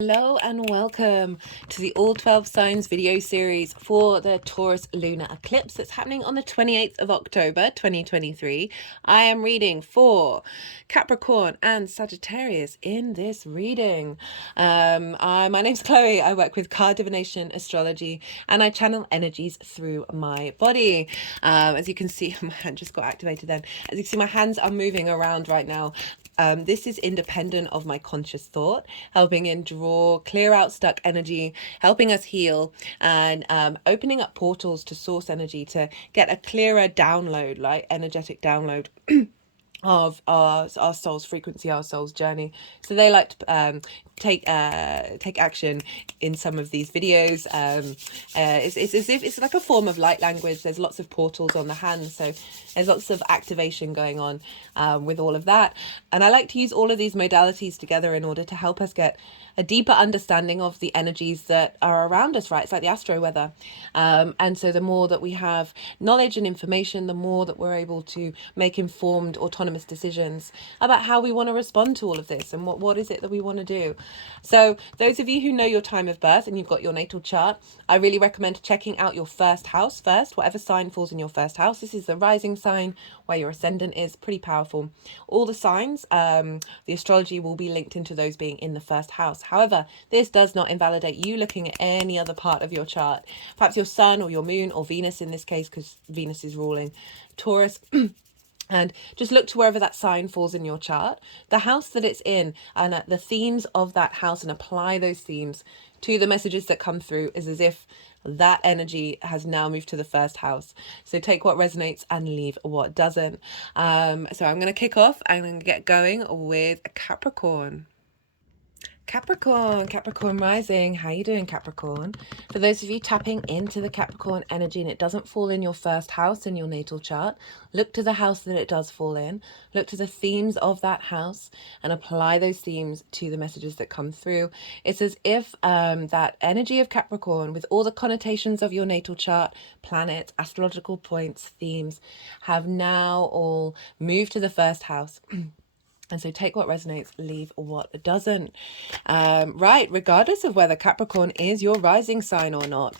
Hello and welcome to the All 12 Signs video series for the Taurus Lunar Eclipse that's happening on the 28th of October 2023. I am reading for Capricorn and Sagittarius in this reading. My name's Chloe. I work with card divination, astrology, and I channel energies through my body. As you can see, my hand just got activated then. As you can see, my hands are moving around right now. This is independent of my conscious thought, helping in draw, clear out stuck energy, helping us heal, and opening up portals to source energy to get a clearer download, like energetic download of our soul's frequency, our soul's journey. So they like to take action in some of these videos. It's as if it's like a form of light language. There's lots of portals on the hand, so there's lots of activation going on with all of that. And I like to use all of these modalities together in order to help us get a deeper understanding of the energies that are around us, right? It's like the astro weather. And so the more that we have knowledge and information, the more that we're able to make informed, autonomous decisions about how we want to respond to all of this and what is it that we want to do. So those of you who know your time of birth and you've got your natal chart, I really recommend checking out your first house first, whatever sign falls in your first house. This is the rising sign where your ascendant is, pretty powerful. All the signs, the astrology will be linked into those being in the first house. However, this does not invalidate you looking at any other part of your chart, perhaps your sun or your moon or Venus in this case, because Venus is ruling Taurus. And just look to wherever that sign falls in your chart, the house that it's in, and the themes of that house, and apply those themes to the messages that come through is as if that energy has now moved to the first house. So take what resonates and leave what doesn't. So I'm going to kick off. I'm going to get going with Capricorn. Capricorn rising. How you doing, Capricorn? For those of you tapping into the Capricorn energy and it doesn't fall in your first house in your natal chart, look to the house that it does fall in, look to the themes of that house and apply those themes to the messages that come through. It's as if that energy of Capricorn, with all the connotations of your natal chart, planets, astrological points, themes, have now all moved to the first house. And so take what resonates, leave what doesn't. Right, regardless of whether Capricorn is your rising sign or not,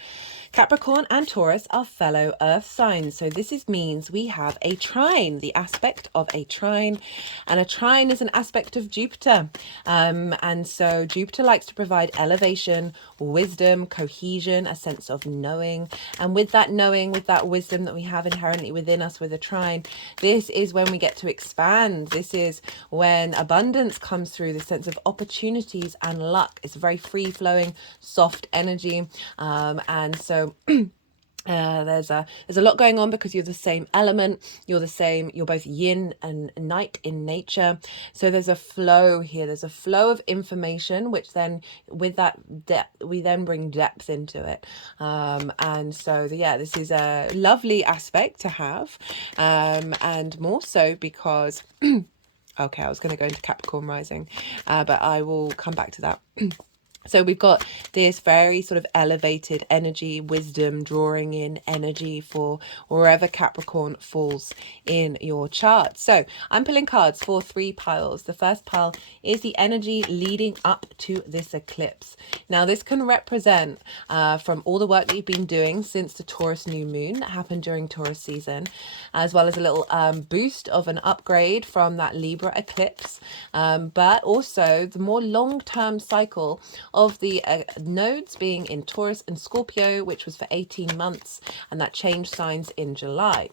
Capricorn and Taurus are fellow earth signs. So this means we have a trine, the aspect of a trine. And a trine is an aspect of Jupiter. And so Jupiter likes to provide elevation, wisdom, cohesion, a sense of knowing. And with that knowing, with that wisdom that we have inherently within us with a trine, this is when we get to expand. This is when abundance comes through, the sense of opportunities and luck. It's very free flowing, soft energy. And so there's a lot going on because you're the same element, you're both yin and night in nature. So there's a flow here, there's a flow of information, which then with that depth, we then bring depth into it. And so this is a lovely aspect to have, and more so because okay, I was going to go into Capricorn rising, but I will come back to that. So we've got this very sort of elevated energy, wisdom, drawing in energy for wherever Capricorn falls in your chart. So I'm pulling cards for 3 piles. The first pile is the energy leading up to this eclipse. Now this can represent from all the work that you've been doing since the Taurus new moon that happened during Taurus season, as well as a little boost of an upgrade from that Libra eclipse, but also the more long-term cycle of the nodes being in Taurus and Scorpio, which was for 18 months, and that changed signs in July.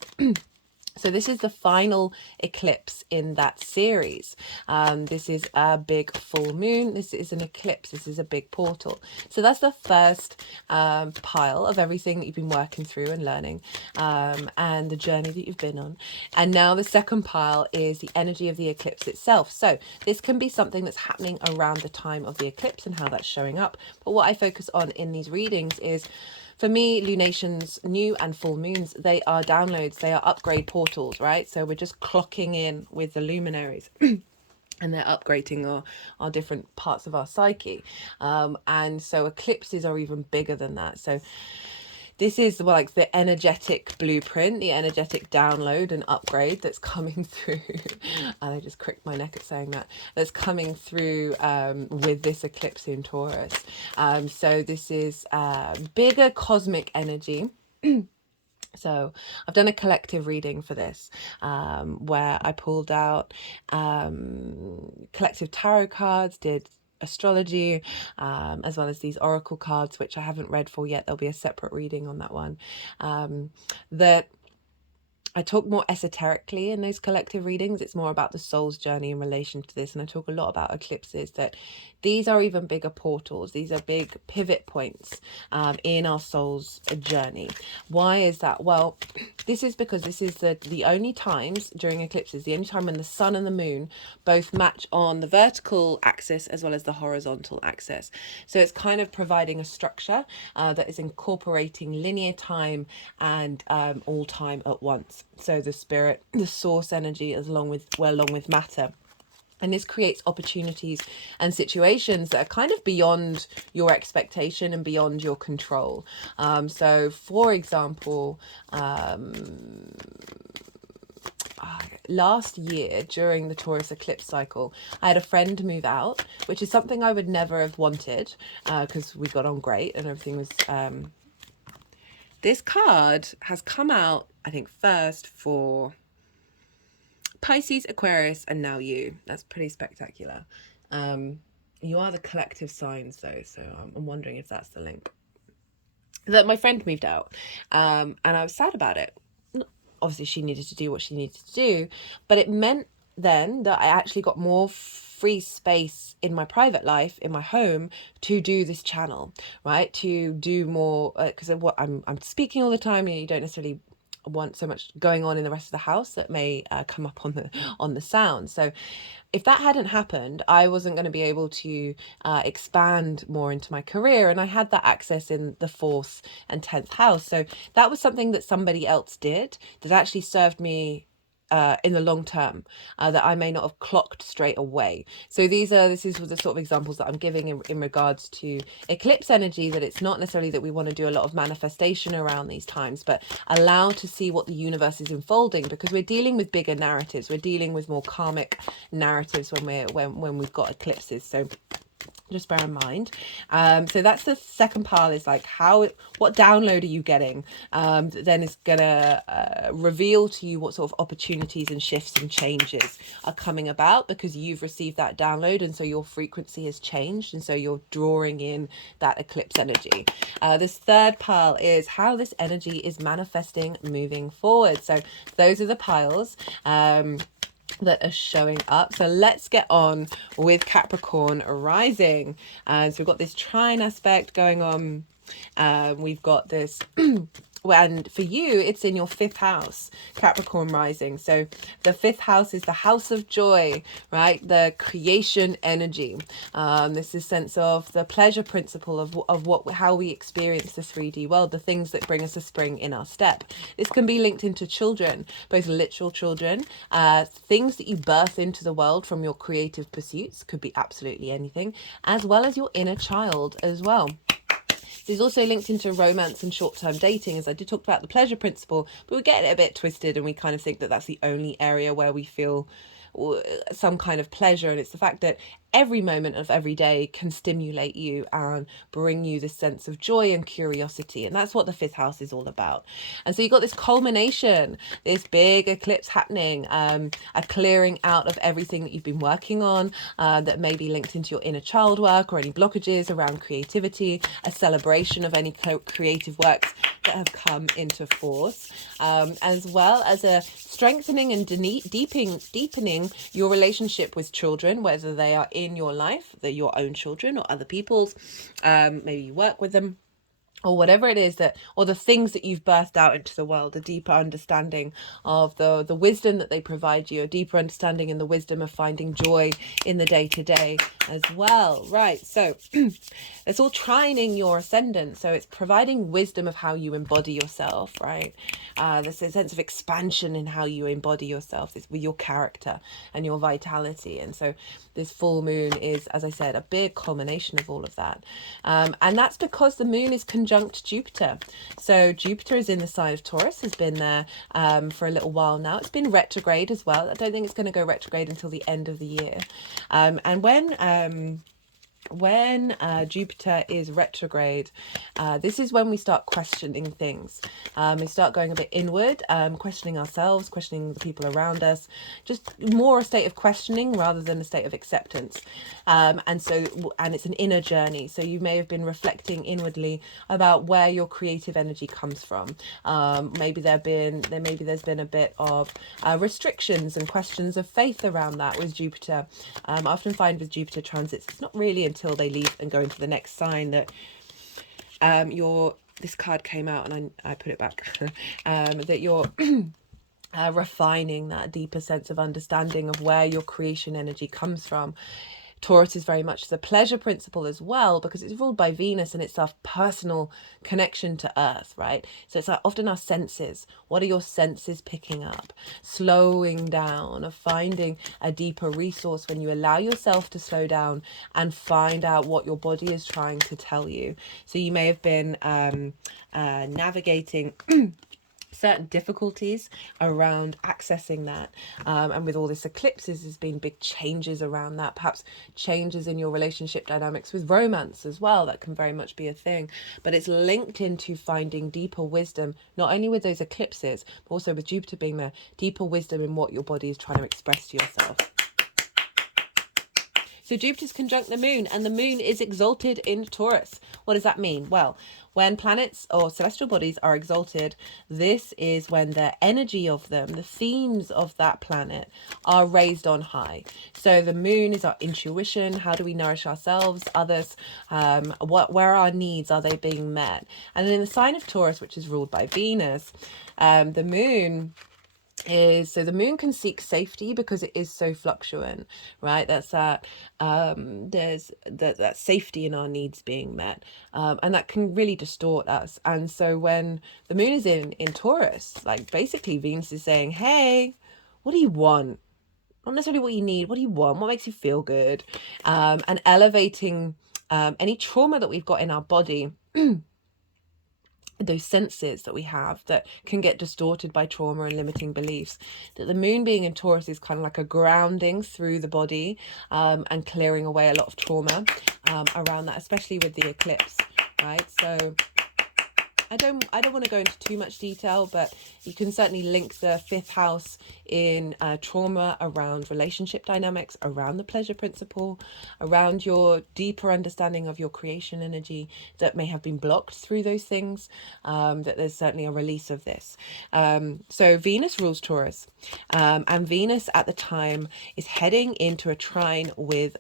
So this is the final eclipse in that series. This is a big full moon. This is an eclipse. This is a big portal. So that's the first pile of everything that you've been working through and learning, and the journey that you've been on. And now the second pile is the energy of the eclipse itself. So this can be something that's happening around the time of the eclipse and how that's showing up. But what I focus on in these readings is, for me, lunations, new and full moons, they are downloads, they are upgrade portals, right? So we're just clocking in with the luminaries. And they're upgrading our different parts of our psyche. And so eclipses are even bigger than that. So this is like the energetic blueprint, the energetic download and upgrade that's coming through. And I just cricked my neck at saying that. That's coming through with this eclipse in Taurus. So this is bigger cosmic energy. So I've done a collective reading for this, where I pulled out collective tarot cards, did astrology, as well as these oracle cards, which I haven't read for yet. There'll be a separate reading on that one. That I talk more esoterically in those collective readings. It's more about the soul's journey in relation to this. And I talk a lot about eclipses, that these are even bigger portals. These are big pivot points in our soul's journey. Why is that? Well, this is because this is the only times during eclipses, the only time when the sun and the moon both match on the vertical axis as well as the horizontal axis. So it's kind of providing a structure that is incorporating linear time and all time at once. So the spirit, the source energy, along with matter. And this creates opportunities and situations that are kind of beyond your expectation and beyond your control. So, for example, last year during the Taurus eclipse cycle, I had a friend move out, which is something I would never have wanted, because we got on great and everything was... This card has come out, I think, first for Pisces, Aquarius, and now you. That's pretty spectacular. You are the collective signs, though, so I'm wondering if that's the link. That my friend moved out, and I was sad about it. Obviously, she needed to do what she needed to do, but it meant then that I actually got more free space in my private life, in my home, to do this channel, right? To do more, because I'm speaking all the time, and you don't necessarily want so much going on in the rest of the house that may come up on the sound. So if that hadn't happened, I wasn't going to be able to expand more into my career. And I had that access in the 4th and 10th house. So that was something that somebody else did that actually served me in the long term, that I may not have clocked straight away. So this is the sort of examples that I'm giving in regards to eclipse energy, that it's not necessarily that we want to do a lot of manifestation around these times, but allow to see what the universe is unfolding, because we're dealing with bigger narratives. We're dealing with more karmic narratives when we've got eclipses. So just bear in mind. So that's the second pile, is like what download are you getting? Then it's gonna reveal to you what sort of opportunities and shifts and changes are coming about, because you've received that download, and so your frequency has changed, and so you're drawing in that eclipse energy. This third pile is how this energy is manifesting moving forward. So those are the piles that are showing up. So let's get on with Capricorn rising. So we've got this trine aspect going on. We've got this and for you, it's in your 5th house, Capricorn rising. So the 5th house is the house of joy, right? The creation energy. This is sense of the pleasure principle of how we experience the 3D world, the things that bring us a spring in our step. This can be linked into children, both literal children, things that you birth into the world from your creative pursuits, could be absolutely anything, as well as your inner child as well. This is also linked into romance and short-term dating, as I did talk about the pleasure principle, but we get it a bit twisted, and we kind of think that that's the only area where we feel some kind of pleasure. And it's the fact that every moment of every day can stimulate you and bring you this sense of joy and curiosity. And that's what the 5th house is all about. And so you've got this culmination, this big eclipse happening, a clearing out of everything that you've been working on, that may be linked into your inner child work or any blockages around creativity, a celebration of any creative works that have come into force, as well as a strengthening and deepening your relationship with children, whether they are in your life, they're your own children or other people's, maybe you work with them, or whatever it is or the things that you've birthed out into the world, a deeper understanding of the wisdom that they provide you, a deeper understanding in the wisdom of finding joy in the day-to-day as well. Right, so it's all trining your ascendant, so it's providing wisdom of how you embody yourself, right? There's a sense of expansion in how you embody yourself, with your character and your vitality. And so this full moon is, as I said, a big culmination of all of that. And that's because the moon is conjunct Jupiter. So Jupiter is in the sign of Taurus, has been there for a little while now. It's been retrograde as well. I don't think it's going to go retrograde until the end of the year. And when Jupiter is retrograde, this is when we start questioning things. We start going a bit inward, questioning ourselves, questioning the people around us, just more a state of questioning rather than a state of acceptance. And it's an inner journey. So you may have been reflecting inwardly about where your creative energy comes from. Maybe there's been a bit of restrictions and questions of faith around that with Jupiter. I often find with Jupiter transits, it's not really until they leave and go into the next sign that this card came out, and I put it back, that you're refining that deeper sense of understanding of where your creation energy comes from. Taurus is very much the pleasure principle as well, because it's ruled by Venus, and it's our personal connection to Earth, right? So it's often our senses. What are your senses picking up? Slowing down, of finding a deeper resource when you allow yourself to slow down and find out what your body is trying to tell you. So you may have been navigating certain difficulties around accessing that, and with all this eclipses, there's been big changes around that, perhaps changes in your relationship dynamics with romance as well. That can very much be a thing, but it's linked into finding deeper wisdom, not only with those eclipses, but also with Jupiter being there, deeper wisdom in what your body is trying to express to yourself. So Jupiter's conjunct the moon, and the moon is exalted in Taurus. What does that mean? Well, when planets or celestial bodies are exalted, this is when the energy of them, the themes of that planet, are raised on high. So the moon is our intuition. How do we nourish ourselves, others? Where are our needs? Are they being met? And then in the sign of Taurus, which is ruled by Venus, the moon the moon can seek safety because it is so fluctuant, right? That's that there's that safety in our needs being met, and that can really distort us. And so when the moon is in Taurus, like basically Venus is saying, hey, what do you want? Not necessarily what you need. What do you want? What makes you feel good? And elevating any trauma that we've got in our body, those senses that we have that can get distorted by trauma and limiting beliefs. That the moon being in Taurus is kind of like a grounding through the body, and clearing away a lot of trauma around that, especially with the eclipse, right? So I don't want to go into too much detail, but you can certainly link the fifth house in trauma around relationship dynamics, around the pleasure principle, around your deeper understanding of your creation energy that may have been blocked through those things, that there's certainly a release of this. So Venus rules Taurus, and Venus at the time is heading into a trine with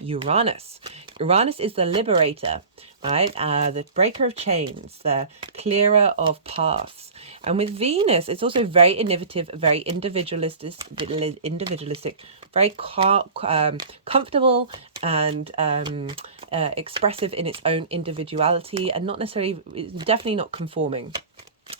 Uranus. Uranus is the liberator, right? The breaker of chains, the clearer of paths. And with Venus, it's also very innovative, very individualistic, very comfortable and expressive in its own individuality, and not necessarily, definitely not conforming.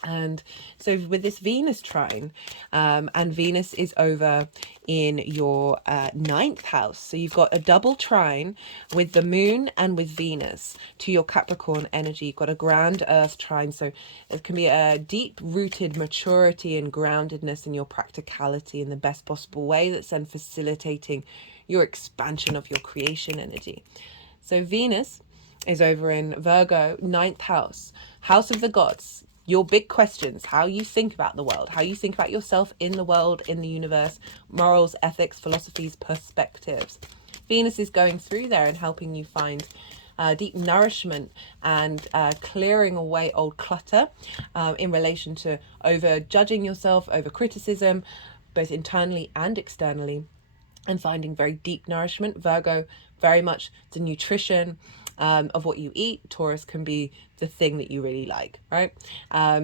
And so with this Venus trine, and Venus is over in your ninth house. So you've got a double trine with the moon and with Venus to your Capricorn energy. You've got a ground earth trine. So it can be a deep rooted maturity and groundedness in your practicality in the best possible way, that's then facilitating your expansion of your creation energy. So Venus is over in Virgo, ninth house, house of the gods. Your big questions, how you think about the world, how you think about yourself in the world, in the universe, morals, ethics, philosophies, perspectives. Venus is going through there and helping you find deep nourishment and clearing away old clutter in relation to over judging yourself, over criticism, both internally and externally, and finding very deep nourishment. Virgo, very much the nutrition of what you eat. Taurus can be the thing that you really like, right?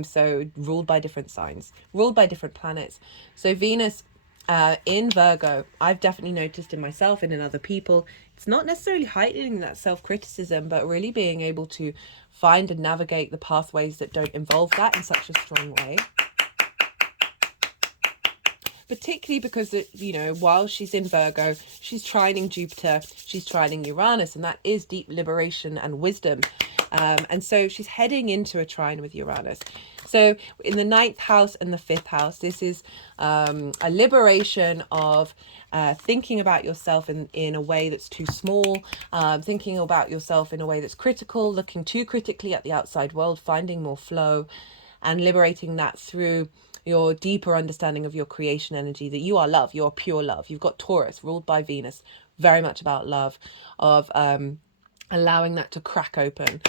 So ruled by different signs, ruled by different planets. So Venus in Virgo, I've definitely noticed in myself and in other people, it's not necessarily heightening that self-criticism, but really being able to find and navigate the pathways that don't involve that in such a strong way. Particularly because, you know, while she's in Virgo, she's trining Jupiter, she's trining Uranus, and that is deep liberation and wisdom. And so she's heading into a trine with Uranus. So in the 9th house and the 5th house, this is a liberation of thinking about yourself in a way that's too small, thinking about yourself in a way that's critical, looking too critically at the outside world, finding more flow, and liberating that through your deeper understanding of your creation energy, that you are love, you're pure love. You've got Taurus ruled by Venus, very much about love, of allowing that to crack open.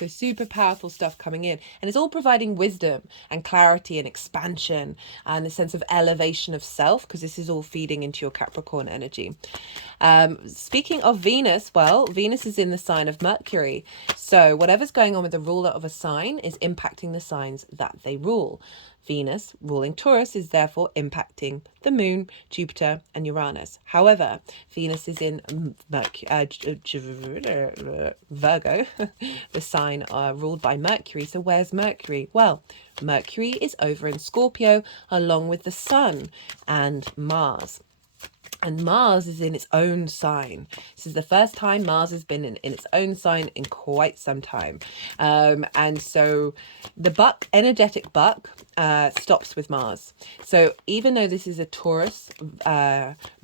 So super powerful stuff coming in, and it's all providing wisdom and clarity and expansion and a sense of elevation of self, because this is all feeding into your Capricorn energy. Speaking of Venus, well, Venus is in the sign of Mercury. So whatever's going on with the ruler of a sign is impacting the signs that they rule. Venus, ruling Taurus, is therefore impacting the Moon, Jupiter, and Uranus. However, Venus is in Virgo, the sign ruled by Mercury. So where's Mercury? Well, Mercury is over in Scorpio, along with the Sun and Mars. And Mars is in its own sign. This is the first time Mars has been in its own sign in quite some time. And so the energetic buck stops with Mars. So even though this is a Taurus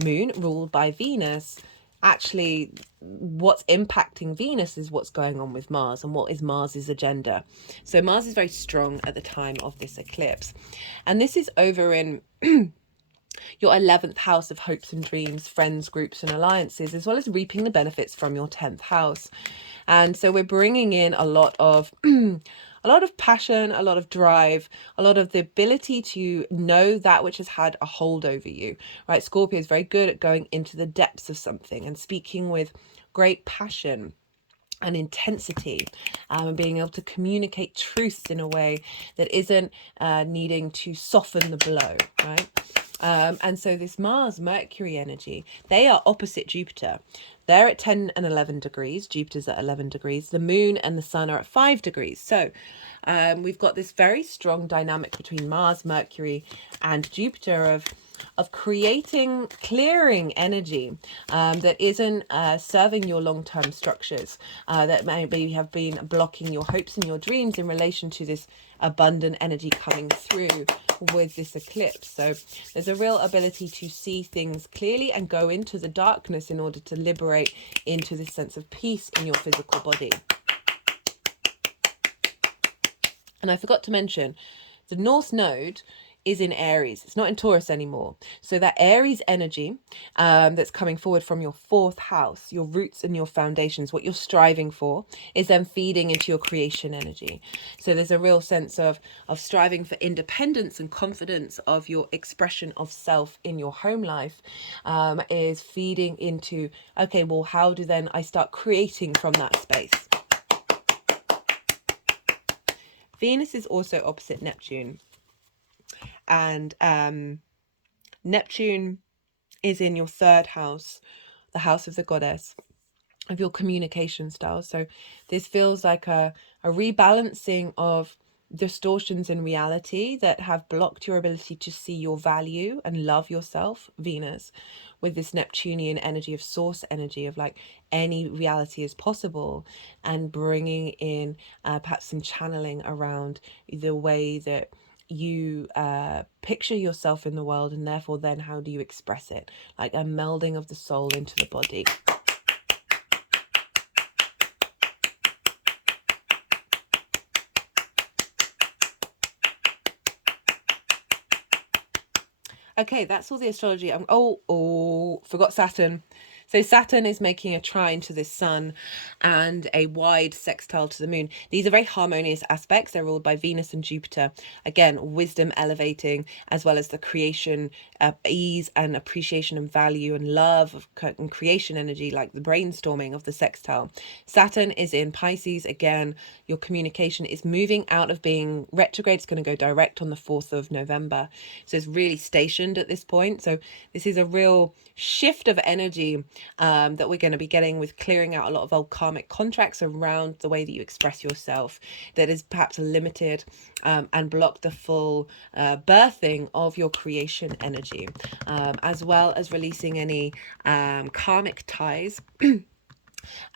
moon ruled by Venus, actually what's impacting Venus is what's going on with Mars and what is Mars's agenda. So Mars is very strong at the time of this eclipse. And this is over in your 11th house of hopes and dreams, friends, groups, and alliances, as well as reaping the benefits from your 10th house. And so we're bringing in a lot of a lot of passion, a lot of drive, a lot of the ability to know that which has had a hold over you, right? Scorpio is very good at going into the depths of something and speaking with great passion and intensity, and being able to communicate truths in a way that isn't needing to soften the blow, right? And so this Mars Mercury energy, they are opposite Jupiter. They're at 10 and 11 degrees. Jupiter's at 11 degrees. The moon and the sun are at 5 degrees. So we've got this very strong dynamic between Mars, Mercury, and Jupiter of creating, clearing energy that isn't serving your long-term structures, that maybe have been blocking your hopes and your dreams in relation to this abundant energy coming through with this eclipse. So there's a real ability to see things clearly and go into the darkness in order to liberate into this sense of peace in your physical body. And I forgot to mention, the North Node is in Aries. It's not in Taurus anymore. So that Aries energy that's coming forward from your 4th house, your roots and your foundations, what you're striving for, is then feeding into your creation energy. So there's a real sense of striving for independence and confidence of your expression of self in your home life, is feeding into, okay, well, how do then I start creating from that space? Venus is also opposite Neptune. And Neptune is in your 3rd house, the house of the goddess, of your communication style. So this feels like a rebalancing of distortions in reality that have blocked your ability to see your value and love yourself, Venus, with this Neptunian energy of source energy of like any reality is possible, and bringing in perhaps some channeling around the way that you picture yourself in the world, and therefore then how do you express it, like a melding of the soul into the body. Okay, that's all the astrology. Forgot Saturn. So Saturn is making a trine to the sun and a wide sextile to the moon. These are very harmonious aspects. They're ruled by Venus and Jupiter. Again, wisdom elevating, as well as the creation, ease and appreciation and value and love and creation energy, like the brainstorming of the sextile. Saturn is in Pisces. Again, your communication is moving out of being retrograde. It's going to go direct on the 4th of November. So it's really stationed at this point. So this is a real shift of energy that we're going to be getting with clearing out a lot of old karmic contracts around the way that you express yourself that is perhaps limited and blocked the full birthing of your creation energy, as well as releasing any karmic ties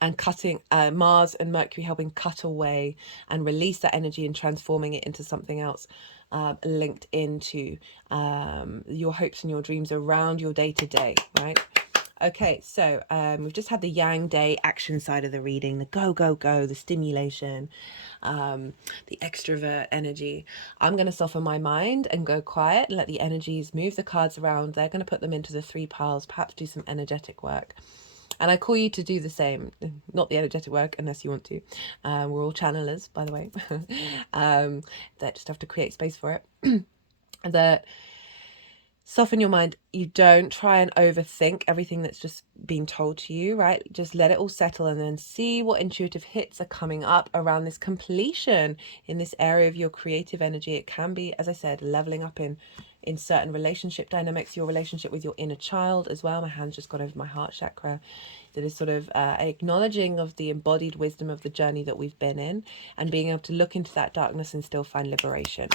and cutting Mars and Mercury helping cut away and release that energy and transforming it into something else, linked into your hopes and your dreams around your day-to-day, right? Okay, so we've just had the Yang Day action side of the reading, the go, go, go, the stimulation, the extrovert energy. I'm going to soften my mind and go quiet and let the energies move the cards around. They're going to put them into the 3 piles, perhaps do some energetic work. And I call you to do the same, not the energetic work unless you want to. We're all channelers, by the way. That just have to create space for it. That soften your mind. You don't try and overthink everything that's just being told to you, right? Just let it all settle and then see what intuitive hits are coming up around this completion in this area of your creative energy. It can be, as I said, leveling up in certain relationship dynamics, your relationship with your inner child as well. My hand's just got over my heart chakra. That is sort of acknowledging of the embodied wisdom of the journey that we've been in and being able to look into that darkness and still find liberation.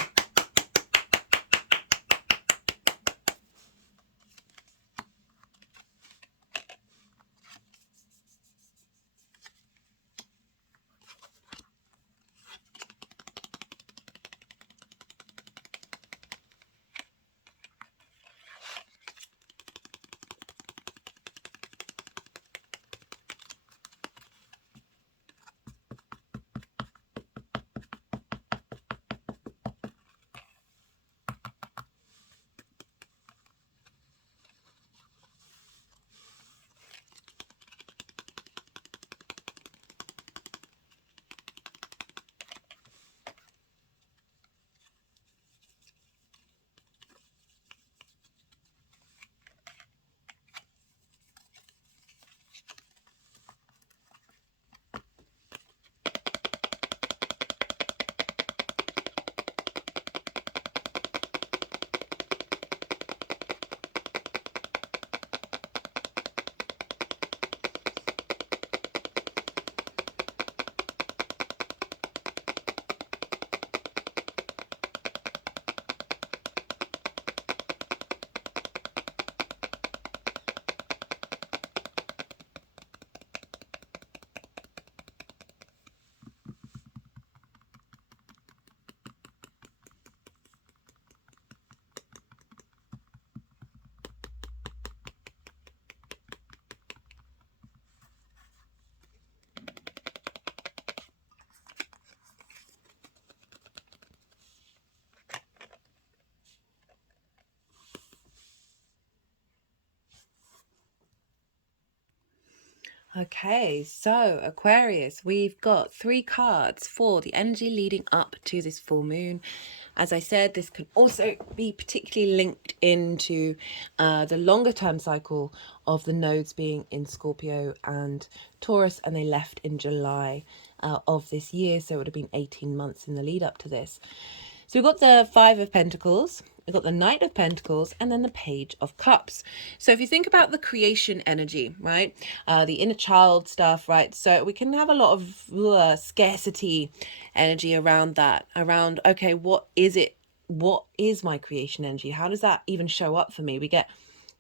Okay, so Aquarius, we've got 3 cards for the energy leading up to this full moon. As I said, this can also be particularly linked into the longer term cycle of the nodes being in Scorpio and Taurus, and they left in July of this year, so it would have been 18 months in the lead up to this. So we've got the 5 of Pentacles, we've got the Knight of Pentacles, and then the Page of Cups. So if you think about the creation energy, right, the inner child stuff, right, so we can have a lot of scarcity energy around that, around, okay, what is it? What is my creation energy? How does that even show up for me? We get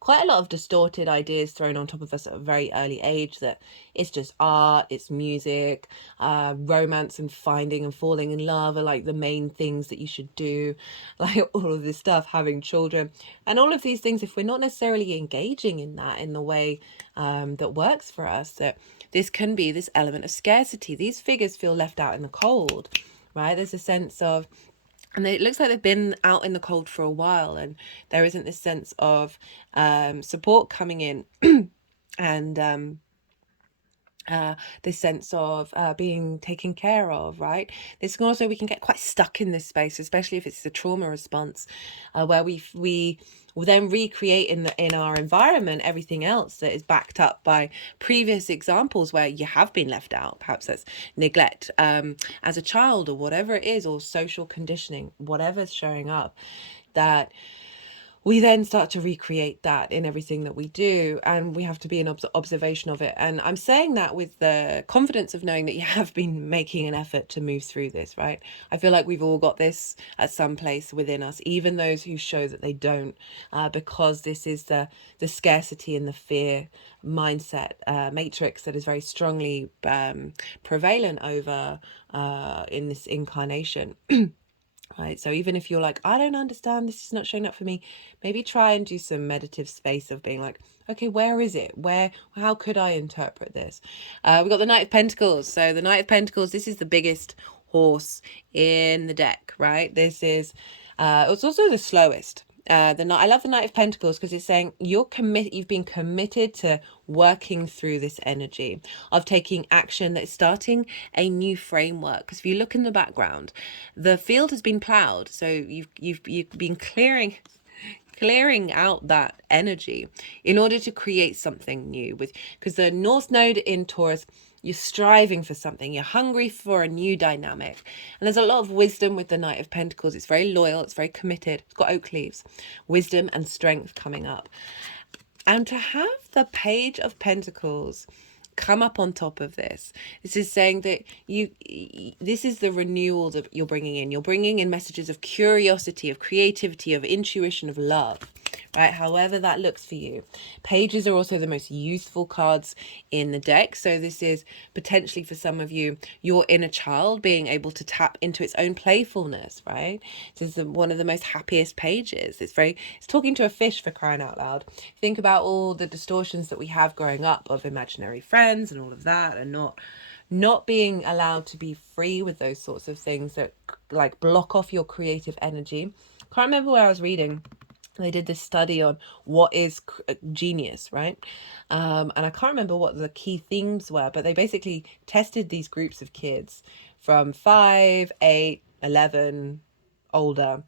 quite a lot of distorted ideas thrown on top of us at a very early age that it's just art, it's music, romance and finding and falling in love are like the main things that you should do, like all of this stuff, having children and all of these things. If we're not necessarily engaging in that in the way that works for us, that this can be this element of scarcity. These figures feel left out in the cold, right? There's a sense of, and it looks like they've been out in the cold for a while, and there isn't this sense of support coming in and this sense of being taken care of, right? This can also, we can get quite stuck in this space, especially if it's the trauma response, where we will then recreate in our environment everything else that is backed up by previous examples where you have been left out. Perhaps that's neglect as a child or whatever it is, or social conditioning, whatever's showing up, that we then start to recreate that in everything that we do, and we have to be in observation of it. And I'm saying that with the confidence of knowing that you have been making an effort to move through this, right? I feel like we've all got this at some place within us, even those who show that they don't, because this is the scarcity and the fear mindset matrix that is very strongly prevalent over in this incarnation. Right, so even if you're like, I don't understand, this is not showing up for me, maybe try and do some meditative space of being like, okay, where is it? How could I interpret this? We've got the Knight of Pentacles. So the Knight of Pentacles, this is the biggest horse in the deck, right? This is, it's also the slowest. I love the Knight of Pentacles because it's saying you've been committed to working through this energy of taking action, that's starting a new framework. Because if you look in the background, the field has been plowed, so you've been clearing out that energy in order to create something new, because the North Node in Taurus, you're striving for something, you're hungry for a new dynamic. And there's a lot of wisdom with the Knight of Pentacles. It's very loyal, it's very committed, it's got oak leaves, wisdom and strength coming up. And to have the Page of Pentacles come up on top of this is saying that this is the renewal that you're bringing in messages of curiosity, of creativity, of intuition, of love, right? However that looks for you. Pages are also the most useful cards in the deck, so this is potentially for some of you your inner child being able to tap into its own playfulness, right? This is one of the most happiest pages. It's talking to a fish, for crying out loud. Think about all the distortions that we have growing up of imaginary friends and all of that, and not being allowed to be free with those sorts of things that like block off your creative energy. Can't remember where I was reading. They did this study on what is genius, right? And I can't remember what the key themes were, but they basically tested these groups of kids from 5, 8, 11, older.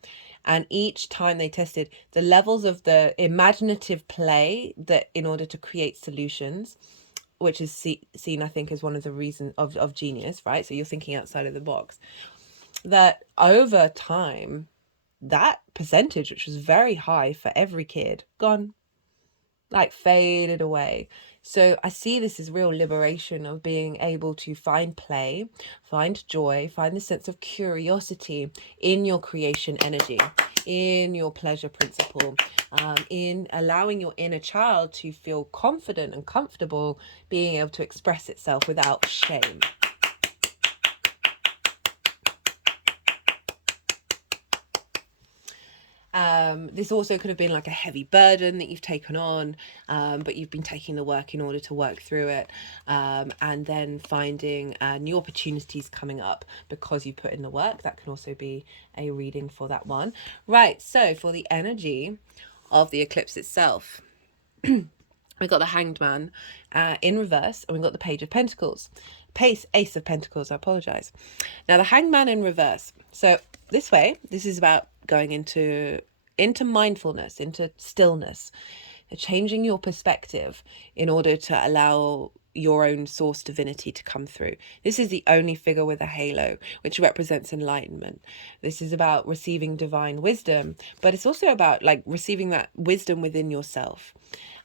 And each time they tested the levels of the imaginative play that in order to create solutions, which is seen, I think, as one of the reasons of genius, right? So you're thinking outside of the box. That over time, that percentage, which was very high for every kid, gone, like faded away. So I see this as real liberation of being able to find play, find joy, find the sense of curiosity in your creation energy, in your pleasure principle, in allowing your inner child to feel confident and comfortable being able to express itself without shame. This also could have been like a heavy burden that you've taken on, but you've been taking the work in order to work through it, and then finding new opportunities coming up because you put in the work. That can also be a reading for that one. Right, so for the energy of the eclipse itself, we got the Hanged Man in reverse, and we got the Page of Pentacles. Ace of Pentacles, I apologize. Now the Hanged Man in reverse. So this way, this is about going into mindfulness, into stillness, changing your perspective in order to allow your own source divinity to come through. This is the only figure with a halo, which represents enlightenment. This is about receiving divine wisdom, but it's also about like receiving that wisdom within yourself.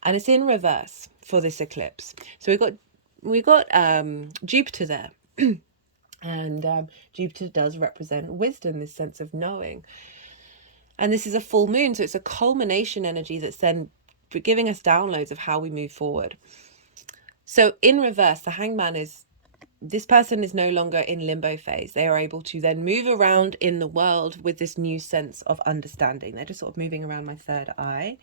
And it's in reverse for this eclipse. So we got Jupiter there. And Jupiter does represent wisdom, this sense of knowing. And this is a full moon, so it's a culmination energy that's then giving us downloads of how we move forward. So in reverse, the Hangman this person is no longer in limbo phase. They are able to then move around in the world with this new sense of understanding. They're just sort of moving around my third eye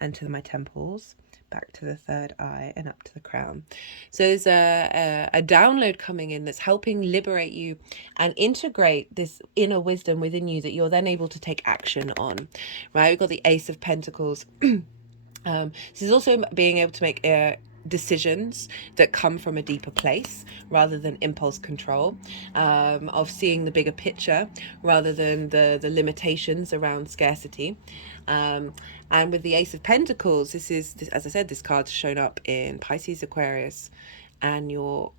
and to my temples, back to the third eye and up to the crown. So there's a download coming in that's helping liberate you and integrate this inner wisdom within you that you're then able to take action on, right? We've got the Ace of Pentacles. This is also being able to make decisions that come from a deeper place rather than impulse control, of seeing the bigger picture rather than the limitations around scarcity. And with the Ace of Pentacles, this, as I said, this card's shown up in Pisces, Aquarius, and your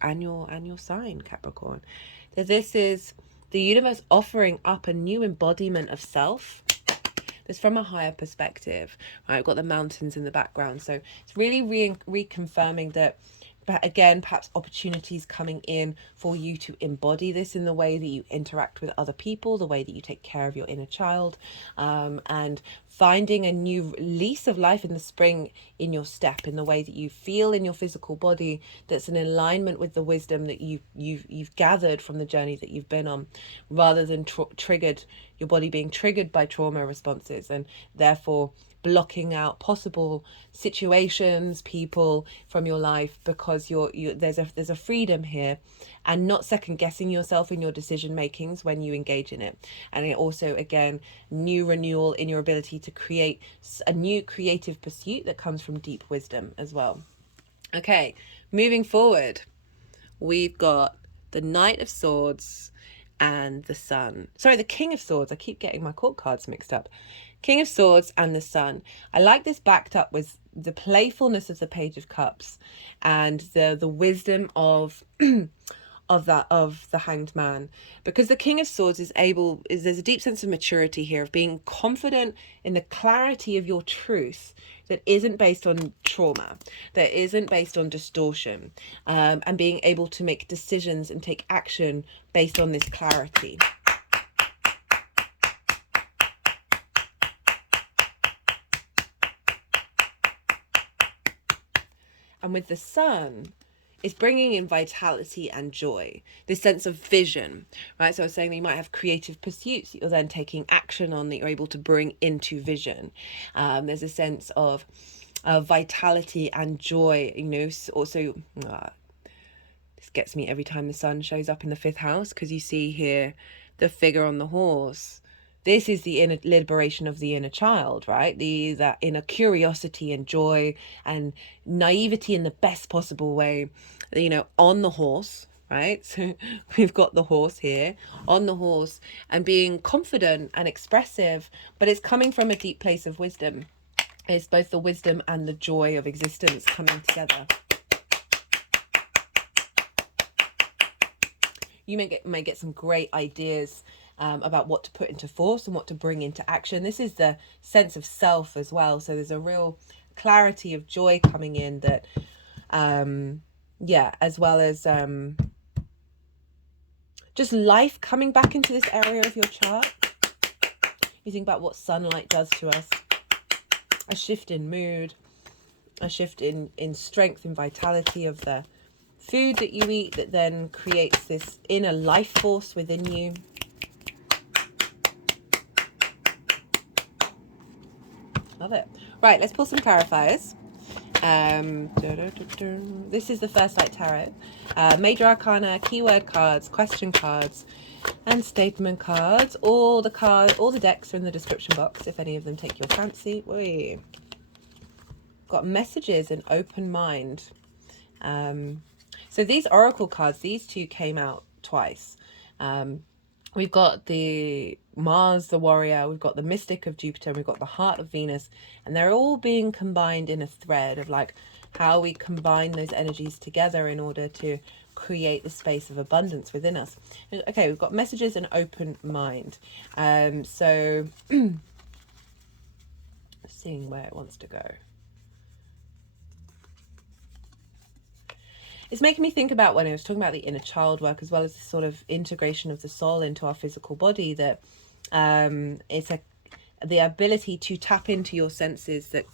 sign, Capricorn. So this is the universe offering up a new embodiment of self, that's from a higher perspective, right? I've got the mountains in the background. So it's really reconfirming that, but again, perhaps opportunities coming in for you to embody this in the way that you interact with other people, the way that you take care of your inner child, and finding a new lease of life in the spring in your step, in the way that you feel in your physical body, that's in alignment with the wisdom that you've gathered from the journey that you've been on, rather than your body being triggered by trauma responses, and therefore blocking out possible situations, people from your life, because there's a freedom here, and not second guessing yourself in your decision makings when you engage in it. And it also, again, new renewal in your ability to create a new creative pursuit that comes from deep wisdom as well. Okay, moving forward, we've got the Knight of Swords and the Sun. Sorry, the King of Swords. I keep getting my court cards mixed up. King of Swords and the Sun. I like this backed up with the playfulness of the Page of Cups and the wisdom of of the Hanged Man, because the King of Swords there's a deep sense of maturity here, of being confident in the clarity of your truth that isn't based on trauma, that isn't based on distortion, and being able to make decisions and take action based on this clarity. And with the Sun, it's bringing in vitality and joy, this sense of vision, right? So I was saying that you might have creative pursuits that you're then taking action on, that you're able to bring into vision. There's a sense of vitality and joy, also. This gets me every time the Sun shows up in the 5th house, because you see here the figure on the horse. This is the inner liberation of the inner child, right? That inner curiosity and joy and naivety in the best possible way, on the horse, right? So we've got the horse here, on the horse, and being confident and expressive, but it's coming from a deep place of wisdom. It's both the wisdom and the joy of existence coming together. You may get some great ideas about what to put into force and what to bring into action. This is the sense of self as well. So there's a real clarity of joy coming in that, as well as just life coming back into this area of your chart. You think about what sunlight does to us. A shift in mood, a shift in strength and vitality of the food that you eat, that then creates this inner life force within you. Love it. Right, let's pull some clarifiers. This is the First Light Tarot. Major Arcana, keyword cards, question cards, and statement cards. All the decks are in the description box if any of them take your fancy. Wait. Got messages and open mind. So these oracle cards, these two came out twice. We've got the Mars, the warrior, we've got the mystic of Jupiter, we've got the heart of Venus, and they're all being combined in a thread of like how we combine those energies together in order to create the space of abundance within us. Okay, we've got messages and open mind. So seeing where it wants to go. It's making me think about when I was talking about the inner child work, as well as the sort of integration of the soul into our physical body, that it's the ability to tap into your senses that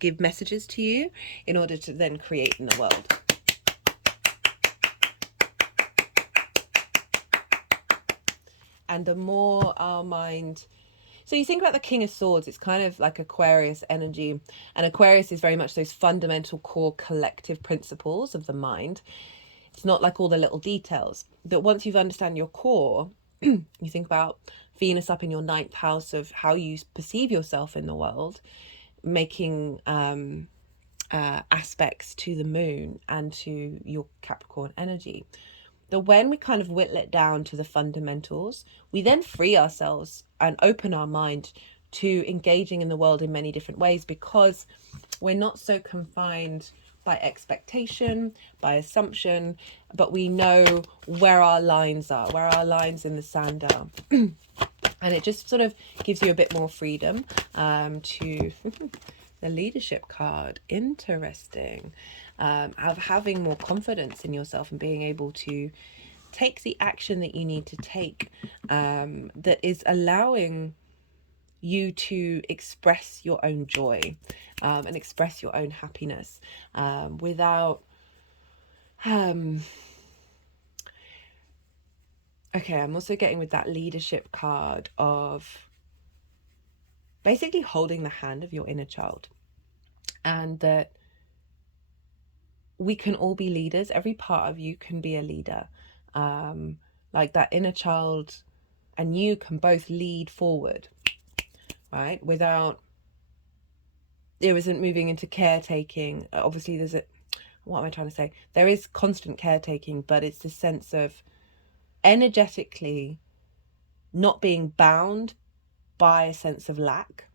give messages to you in order to then create in the world. And the more our mind... So you think about the King of Swords, it's kind of like Aquarius energy. And Aquarius is very much those fundamental core collective principles of the mind. It's not like all the little details. But once you've understand your core, you think about Venus up in your 9th house of how you perceive yourself in the world, making aspects to the moon and to your Capricorn energy. That when we kind of whittle it down to the fundamentals, we then free ourselves and open our mind to engaging in the world in many different ways, because we're not so confined by expectation, by assumption, but we know where our lines are, where our lines in the sand are. And it just sort of gives you a bit more freedom to the leadership card. Interesting. Of having more confidence in yourself and being able to take the action that you need to take, that is allowing you to express your own joy, and express your own happiness, without okay, I'm also getting with that leadership card of basically holding the hand of your inner child, and that we can all be leaders. Every part of you can be a leader. Like that inner child and you can both lead forward, right? Without, there isn't moving into caretaking. Obviously, what am I trying to say? There is constant caretaking, but it's this sense of energetically not being bound by a sense of lack.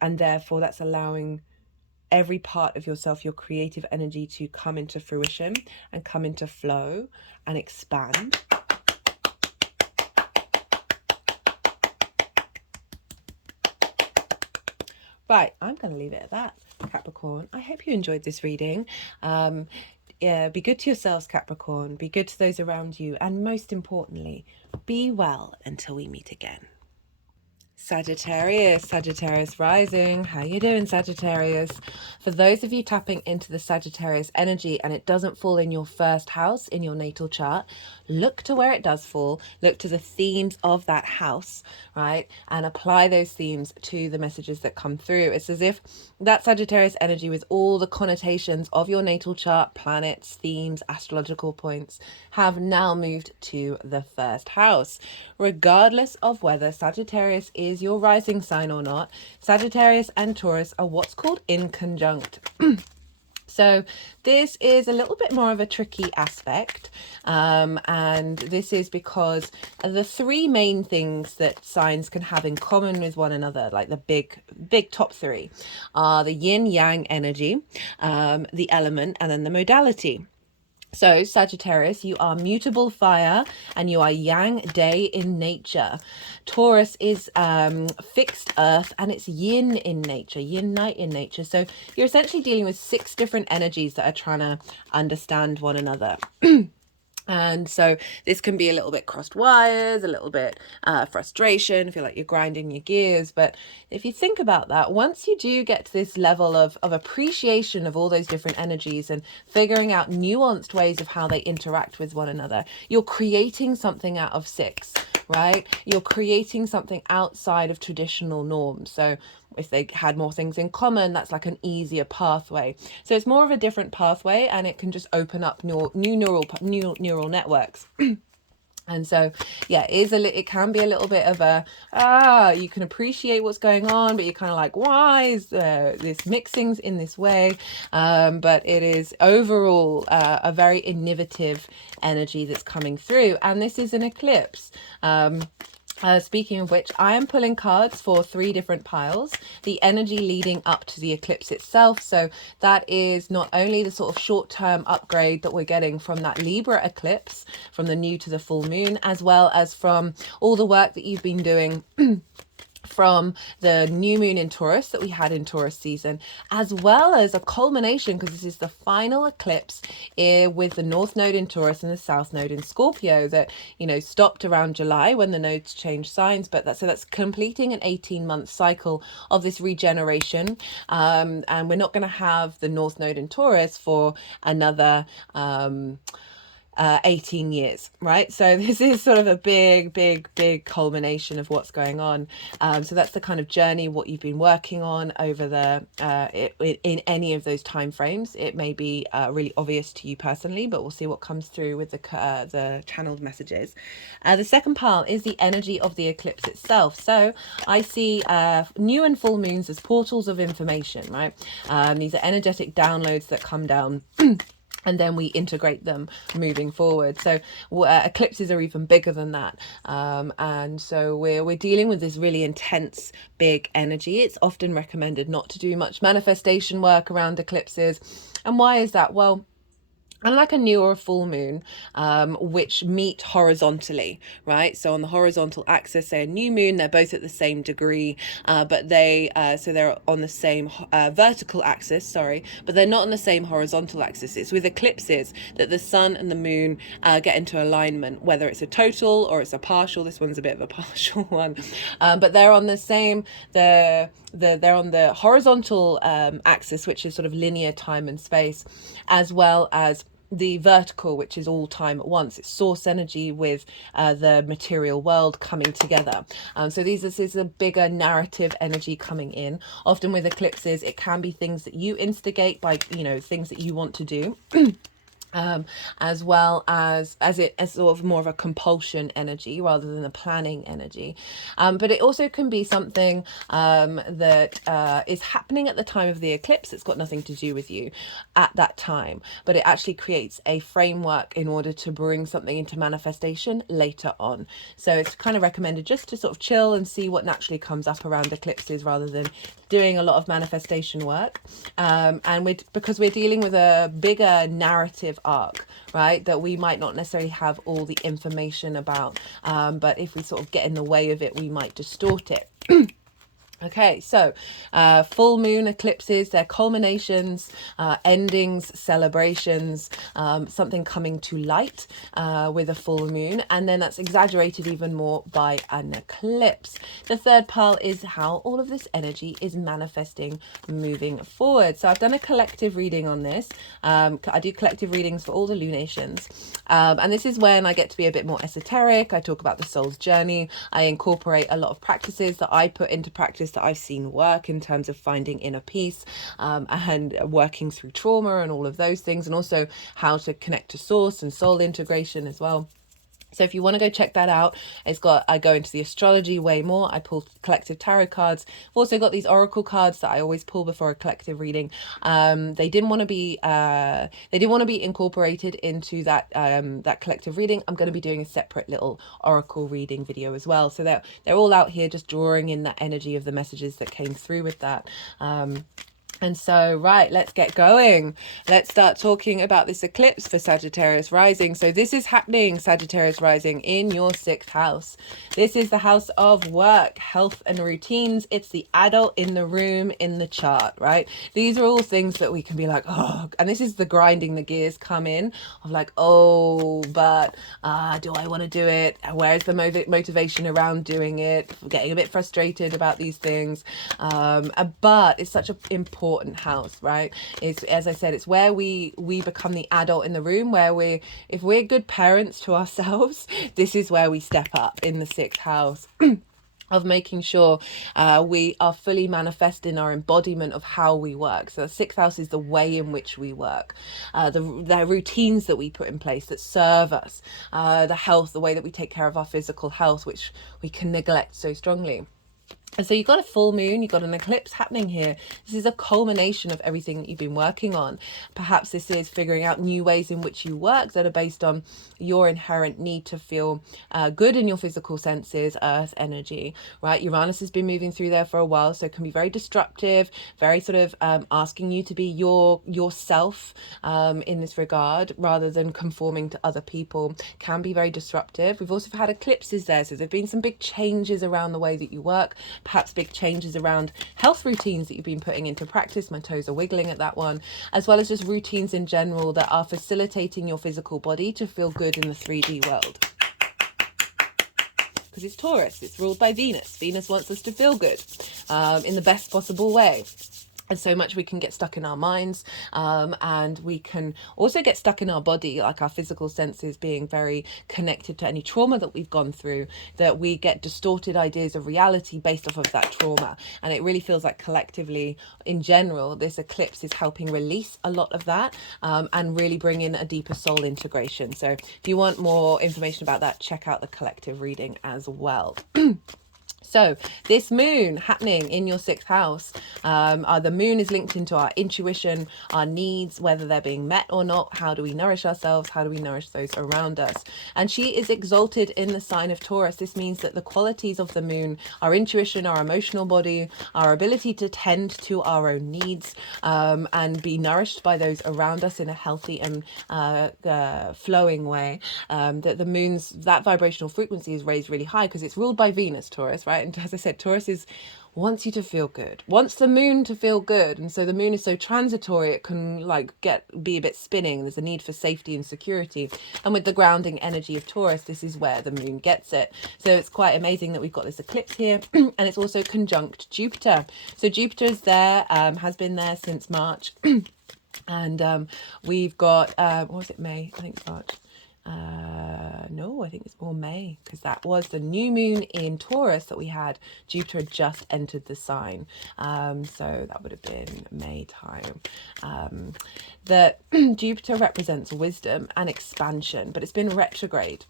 And therefore, that's allowing every part of yourself, your creative energy, to come into fruition and come into flow and expand. Right, I'm going to leave it at that, Capricorn. I hope you enjoyed this reading. Yeah, be good to yourselves, Capricorn. Be good to those around you. And most importantly, be well until we meet again. Sagittarius rising. How you doing, Sagittarius? For those of you tapping into the Sagittarius energy and it doesn't fall in your first house in your natal chart, look to where it does fall. Look to the themes of that house, right? And apply those themes to the messages that come through. It's as if that Sagittarius energy, with all the connotations of your natal chart, planets, themes, astrological points, have now moved to the first house. Regardless of whether Sagittarius is your rising sign or not, Sagittarius and Taurus are what's called in conjunct. So this is a little bit more of a tricky aspect, and this is because the three main things that signs can have in common with one another, like the big top three, are the yin yang energy, the element, and then the modality. So Sagittarius, you are mutable fire and you are yang, day in nature. Taurus is fixed earth and it's yin in nature, yin, night in nature. So you're essentially dealing with 6 different energies that are trying to understand one another. And so this can be a little bit crossed wires, a little bit frustration, feel like you're grinding your gears. But if you think about that, once you do get to this level of appreciation of all those different energies and figuring out nuanced ways of how they interact with one another, you're creating something out of 6, right? You're creating something outside of traditional norms. So if they had more things in common, that's like an easier pathway. So it's more of a different pathway, and it can just open up new neural networks. And so, yeah, it can be a little bit of you can appreciate what's going on, but you're kind of like, why is this mixings in this way? But it is overall a very innovative energy that's coming through. And this is an eclipse. Speaking of which, I am pulling cards for 3 different piles. The energy leading up to the eclipse itself. So that is not only the sort of short-term upgrade that we're getting from that Libra eclipse, from the new to the full moon, as well as from all the work that you've been doing from the new moon in Taurus that we had in Taurus season, as well as a culmination, because this is the final eclipse with the North Node in Taurus and the South Node in Scorpio that, stopped around July when the nodes changed signs. But that's completing an 18-month cycle of this regeneration. And we're not going to have the North Node in Taurus for another 18 years, right? So this is sort of a big culmination of what's going on. So that's the kind of journey, what you've been working on over in any of those time frames. It may be really obvious to you personally, but we'll see what comes through with the channeled messages. The second pile is the energy of the eclipse itself. So I see new and full moons as portals of information, right? These are energetic downloads that come down and then we integrate them moving forward. So eclipses are even bigger than that. And so we're dealing with this really intense, big energy. It's often recommended not to do much manifestation work around eclipses. And why is that? Well, unlike a new or a full moon, which meet horizontally, right? So on the horizontal axis, say a new moon, they're both at the same degree, but so they're on the same vertical axis, sorry, but they're not on the same horizontal axis. It's with eclipses that the sun and the moon get into alignment, whether it's a total or it's a partial. This one's a bit of a partial one, but they're on the same, they're on the horizontal axis, which is sort of linear time and space, as well as the vertical, which is all time at once. It's source energy with the material world coming together. So this is a bigger narrative energy coming in. Often with eclipses, it can be things that you instigate by, things that you want to do. As well as sort of more of a compulsion energy rather than a planning energy, but it also can be something that is happening at the time of the eclipse. It's got nothing to do with you at that time, but it actually creates a framework in order to bring something into manifestation later on. So it's kind of recommended just to sort of chill and see what naturally comes up around eclipses rather than doing a lot of manifestation work. And because we're dealing with a bigger narrative arc, right, that we might not necessarily have all the information about, but if we sort of get in the way of it, we might distort it. Okay, so full moon eclipses, they're culminations, endings, celebrations, something coming to light with a full moon, and then that's exaggerated even more by an eclipse. The third pile is how all of this energy is manifesting moving forward. So I've done a collective reading on this. I do collective readings for all the lunations, and this is when I get to be a bit more esoteric. I talk about the soul's journey. I incorporate a lot of practices that I put into practice that I've seen work in terms of finding inner peace, and working through trauma and all of those things, and also how to connect to source and soul integration as well. So if you want to go check that out, I go into the astrology way more. I pull collective tarot cards. I've also got these oracle cards that I always pull before a collective reading. They didn't want to be incorporated into that collective reading. I'm going to be doing a separate little oracle reading video as well. So they're all out here just drawing in that energy of the messages that came through with that. And so, right, let's get going. Let's start talking about this eclipse for Sagittarius rising. So this is happening, Sagittarius rising, in your 6th house. This is the house of work, health and routines. It's the adult in the room in the chart, right? These are all things that we can be like, oh, and this is the grinding the gears come in of like, oh, but do I want to do it? Where's the motivation around doing it? Getting a bit frustrated about these things. But it's such an important house, right? It's, as I said, it's where we become the adult in the room, where if we're good parents to ourselves, this is where we step up in the 6th house. Of making sure we are fully manifest in our embodiment of how we work. So the 6th house is the way in which we work, the routines that we put in place that serve us, the health, the way that we take care of our physical health, which we can neglect so strongly. And so you've got a full moon, you've got an eclipse happening here. This is a culmination of everything that you've been working on. Perhaps this is figuring out new ways in which you work that are based on your inherent need to feel good in your physical senses, earth energy, right? Uranus has been moving through there for a while, so it can be very disruptive, very sort of asking you to be yourself in this regard, rather than conforming to other people. Can be very disruptive. We've also had eclipses there, so there've been some big changes around the way that you work. Perhaps big changes around health routines that you've been putting into practice. My toes are wiggling at that one, as well as just routines in general that are facilitating your physical body to feel good in the 3D world. Because it's Taurus, it's ruled by Venus. Venus wants us to feel good in the best possible way. And so much we can get stuck in our minds, and we can also get stuck in our body, like our physical senses being very connected to any trauma that we've gone through, that we get distorted ideas of reality based off of that trauma. And it really feels like collectively, in general, this eclipse is helping release a lot of that, and really bring in a deeper soul integration. So if you want more information about that, check out the collective reading as well. So this moon happening in your 6th house, the moon is linked into our intuition, our needs, whether they're being met or not. How do we nourish ourselves? How do we nourish those around us? And she is exalted in the sign of Taurus. This means that the qualities of the moon, our intuition, our emotional body, our ability to tend to our own needs, and be nourished by those around us in a healthy and flowing way, that the moon's, that vibrational frequency is raised really high because it's ruled by Venus, Taurus, right? And as I said, Taurus wants you to feel good, wants the moon to feel good. And so the moon is so transitory, it can be a bit spinning. There's a need for safety and security. And with the grounding energy of Taurus, this is where the moon gets it. So it's quite amazing that we've got this eclipse here. And it's also conjunct Jupiter. So Jupiter is there, has been there since March. And we've got, what was it, May? I think it's March. No, I think it's more May, because that was the new moon in Taurus that we had. Jupiter had just entered the sign, so that would have been May time. That Jupiter represents wisdom and expansion, but it's been retrograde.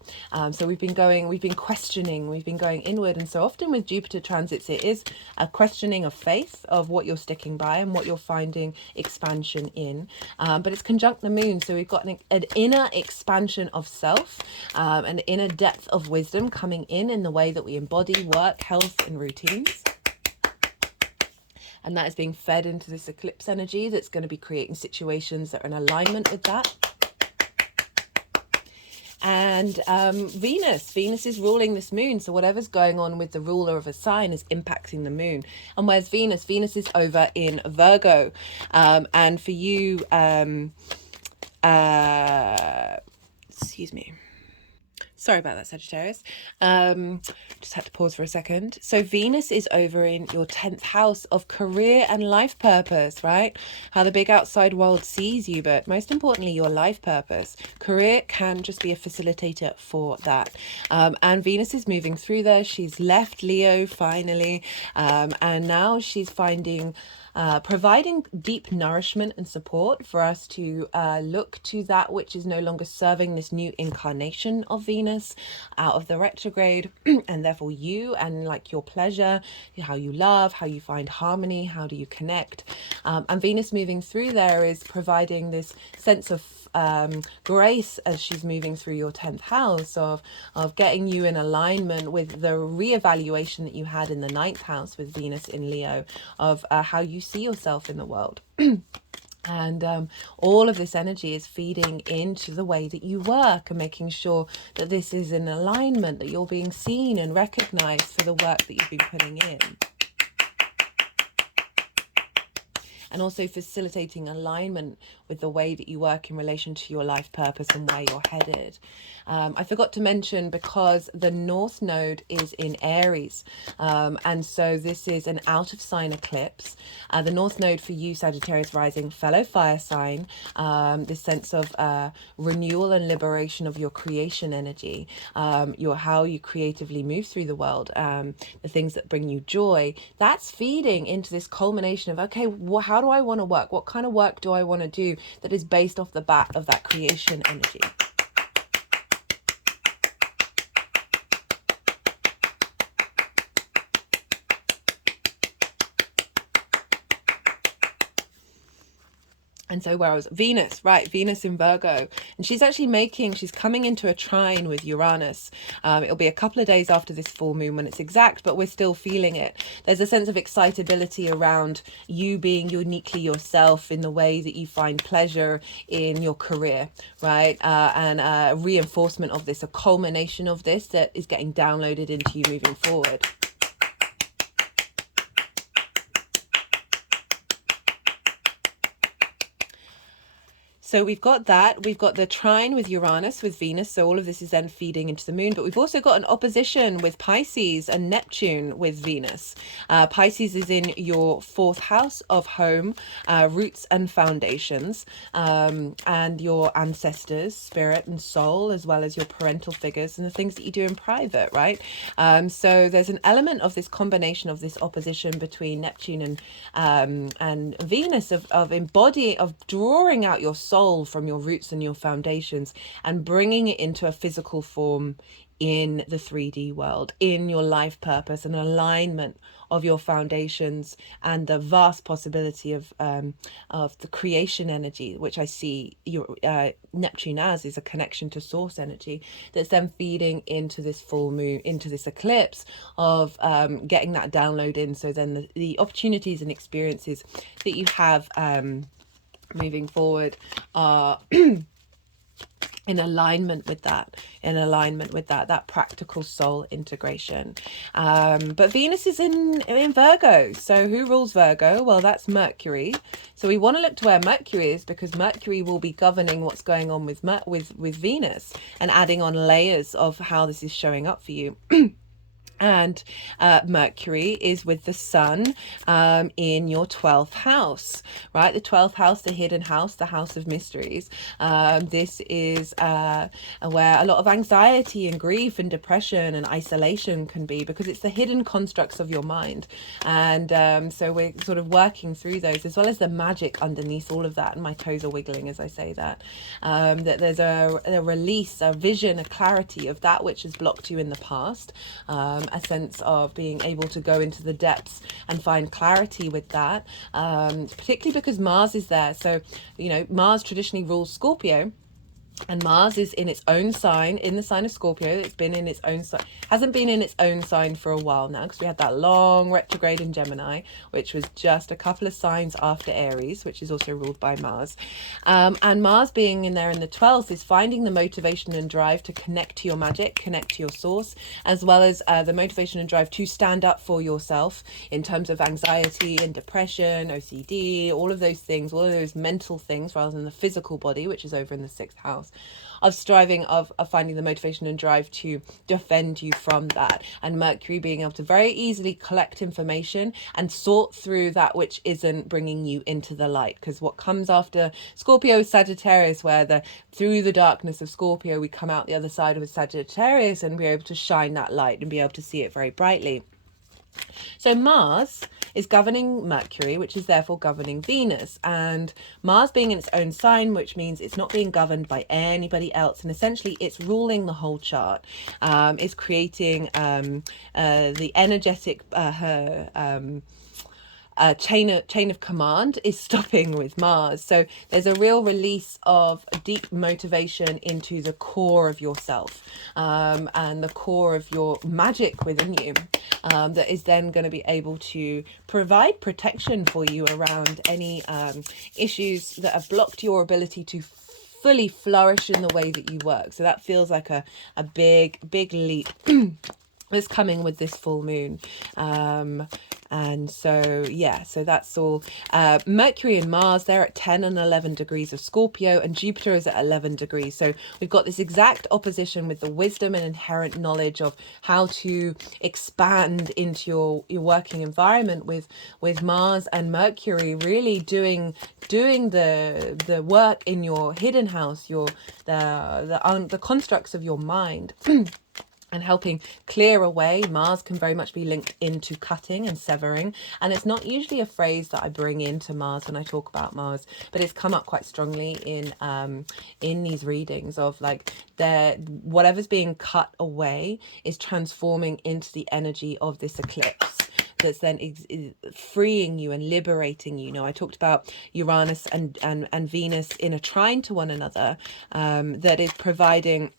So we've been questioning, we've been going inward, and so often with Jupiter transits, it is a questioning of faith, of what you're sticking by and what you're finding expansion in. But it's conjunct the moon, so we've got an inner expansion of self, an inner depth of wisdom coming in the way that we embody work, health, and routines. And that is being fed into this eclipse energy that's going to be creating situations that are in alignment with that. And Venus is ruling this moon. So whatever's going on with the ruler of a sign is impacting the moon. And where's Venus? Venus is over in Virgo. And for you, excuse me. Sorry about that, Sagittarius. Just had to pause for a second. So Venus is over in your 10th house of career and life purpose, right? How the big outside world sees you, but most importantly, your life purpose. Career can just be a facilitator for that. And Venus is moving through there. She's left Leo finally. And now she's providing deep nourishment and support for us to look to that which is no longer serving this new incarnation of Venus out of the retrograde, and therefore you and your pleasure, how you love, how you find harmony, how do you connect. And Venus moving through there is providing this sense of grace as she's moving through your 10th house of getting you in alignment with the reevaluation that you had in the 9th house with Venus in Leo of how you see yourself in the world. And all of this energy is feeding into the way that you work and making sure that this is in alignment, that you're being seen and recognized for the work that you've been putting in. And also facilitating alignment with the way that you work in relation to your life purpose and where you're headed. I forgot to mention, because the North Node is in Aries, and so this is an out of sign eclipse. The North Node for you, Sagittarius rising, fellow fire sign, this sense of renewal and liberation of your creation energy, how you creatively move through the world, the things that bring you joy. That's feeding into this culmination of, okay, how do I want to work? What kind of work do I want to do that is based off the bat of that creation energy? And so where I was, Venus, right, Venus in Virgo, and she's coming into a trine with Uranus. It'll be a couple of days after this full moon when it's exact, but we're still feeling it. There's a sense of excitability around you being uniquely yourself in the way that you find pleasure in your career, right? And a reinforcement of this, a culmination of this that is getting downloaded into you moving forward. So we've got that. We've got the trine with Uranus, with Venus. So all of this is then feeding into the moon. But we've also got an opposition with Pisces and Neptune with Venus. Pisces is in your 4th house of home, roots and foundations, and your ancestors, spirit and soul, as well as your parental figures and the things that you do in private, right? So there's an element of this combination of this opposition between Neptune and Venus of drawing out your soul soul from your roots and your foundations and bringing it into a physical form in the 3D world, in your life purpose and alignment of your foundations and the vast possibility of the creation energy, which I see your Neptune as is a connection to source energy that's then feeding into this full moon, into this eclipse of getting that download in. So then the opportunities and experiences that you have moving forward are in alignment with that, that practical soul integration. But Venus is in Virgo. So who rules Virgo? Well, that's Mercury. So we want to look to where Mercury is, because Mercury will be governing what's going on with Venus and adding on layers of how this is showing up for you. And Mercury is with the Sun in your 12th house, right? The 12th house, the hidden house, the house of mysteries. This is where a lot of anxiety and grief and depression and isolation can be, because it's the hidden constructs of your mind. And so we're sort of working through those, as well as the magic underneath all of that. And my toes are wiggling as I say that. That there's a release, a vision, a clarity of that which has blocked you in the past. A sense of being able to go into the depths and find clarity with that, particularly because Mars is there. So, you know, Mars traditionally rules Scorpio. And Mars is in its own sign, in the sign of Scorpio. It's been in its own sign, hasn't been in its own sign for a while now, because we had that long retrograde in Gemini, which was just a couple of signs after Aries, which is also ruled by Mars. And Mars being in there in the 12th is finding the motivation and drive to connect to your magic, connect to your source, as well as the motivation and drive to stand up for yourself in terms of anxiety and depression, OCD, all of those things, all of those mental things, rather than the physical body, which is over in the 6th house. Of striving, of finding the motivation and drive to defend you from that. And Mercury being able to very easily collect information and sort through that which isn't bringing you into the light. Because what comes after Scorpio is Sagittarius, where through the darkness of Scorpio we come out the other side of Sagittarius and be able to shine that light and be able to see it very brightly. So Mars is governing Mercury, which is therefore governing Venus, and Mars being in its own sign, which means it's not being governed by anybody else, and essentially it's ruling the whole chart. It's creating the energetic chain of command is stopping with Mars. So there's a real release of deep motivation into the core of yourself, and the core of your magic within you, that is then going to be able to provide protection for you around any issues that have blocked your ability to fully flourish in the way that you work. So that feels like a big leap that's coming with this full moon. And so, yeah, so that's all. Mercury and Mars, they're at 10 and 11 degrees of Scorpio, and Jupiter is at 11 degrees. So we've got this exact opposition with the wisdom and inherent knowledge of how to expand into your working environment with Mars and Mercury really doing the work in your hidden house, the constructs of your mind. And helping clear away. Mars can very much be linked into cutting and severing. And it's not usually a phrase that I bring into Mars when I talk about Mars, but it's come up quite strongly in these readings of like whatever's being cut away is transforming into the energy of this eclipse. That's then freeing you and liberating you. You know, I talked about Uranus and Venus in a trine to one another, that is providing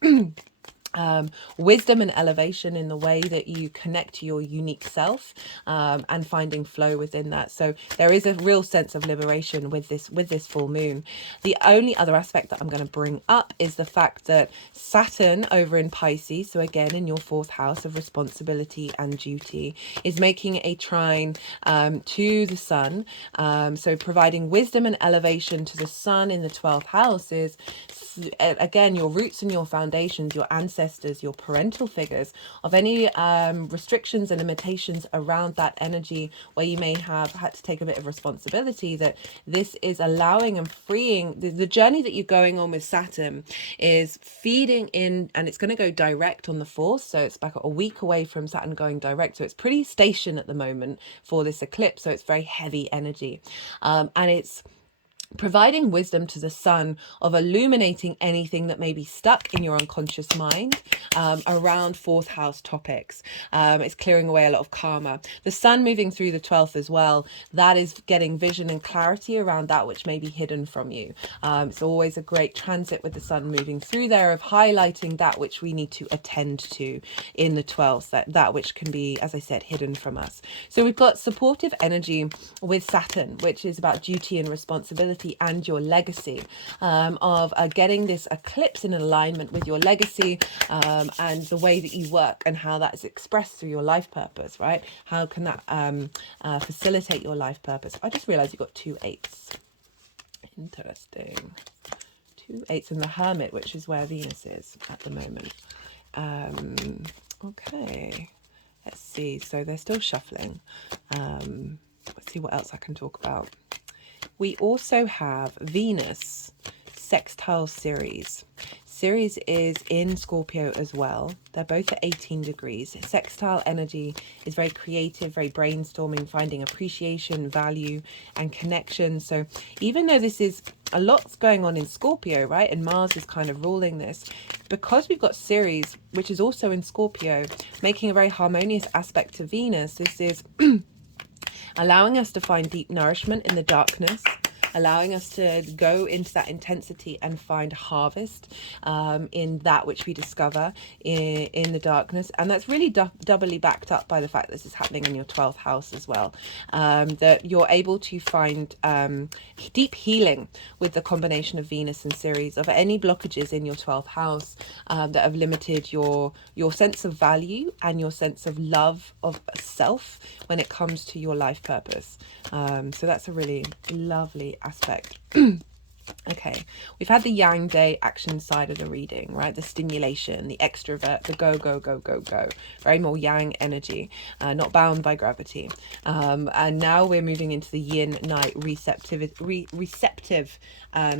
wisdom and elevation in the way that you connect to your unique self, and finding flow within that. So there is a real sense of liberation with this full moon. The only other aspect that I'm going to bring up is the fact that Saturn over in Pisces, so again in your 4th house of responsibility and duty, is making a trine to the Sun, so providing wisdom and elevation to the Sun in the 12th house is again your roots and your foundations, your ancestors, your parental figures, of any restrictions and limitations around that energy where you may have had to take a bit of responsibility. That this is allowing and freeing the journey that you're going on with Saturn is feeding in, and it's going to go direct on the 4th, so it's back a week away from Saturn going direct, so it's pretty station at the moment for this eclipse, so it's very heavy energy, and it's providing wisdom to the sun of illuminating anything that may be stuck in your unconscious mind around fourth house topics. It's clearing away a lot of karma. The sun moving through the 12th as well, that is getting vision and clarity around that which may be hidden from you. It's always a great transit with the sun moving through there, of highlighting that which we need to attend to in the 12th, that which can be, as I said, hidden from us. So we've got supportive energy with Saturn, which is about duty and responsibility and your legacy, of getting this eclipse in alignment with your legacy, and the way that you work and how that is expressed through your life purpose, right? How can that facilitate your life purpose? I just realized you got 2 8s. Interesting. 2 8s in the Hermit, which is where Venus is at the moment. Okay, let's see. So they're still shuffling. Let's see what else I can talk about. We also have Venus sextile Ceres. Ceres is in Scorpio as well. They're both at 18 degrees. Sextile energy is very creative, very brainstorming, finding appreciation, value, and connection. So even though this is a lot's going on in Scorpio, right, and Mars is kind of ruling this, because we've got Ceres, which is also in Scorpio, making a very harmonious aspect to Venus, this is allowing us to find deep nourishment in the darkness, allowing us to go into that intensity and find harvest in that which we discover in the darkness. And that's really doubly backed up by the fact that this is happening in your 12th house as well, that you're able to find deep healing with the combination of Venus and Ceres, of any blockages in your 12th house that have limited your sense of value and your sense of love of self when it comes to your life purpose. So that's a really lovely aspect. Okay, we've had the Yang Day action side of the reading, right? The stimulation, the extrovert, the go, go, go, go, go. Very more Yang energy, not bound by gravity. And now we're moving into the Yin Night receptive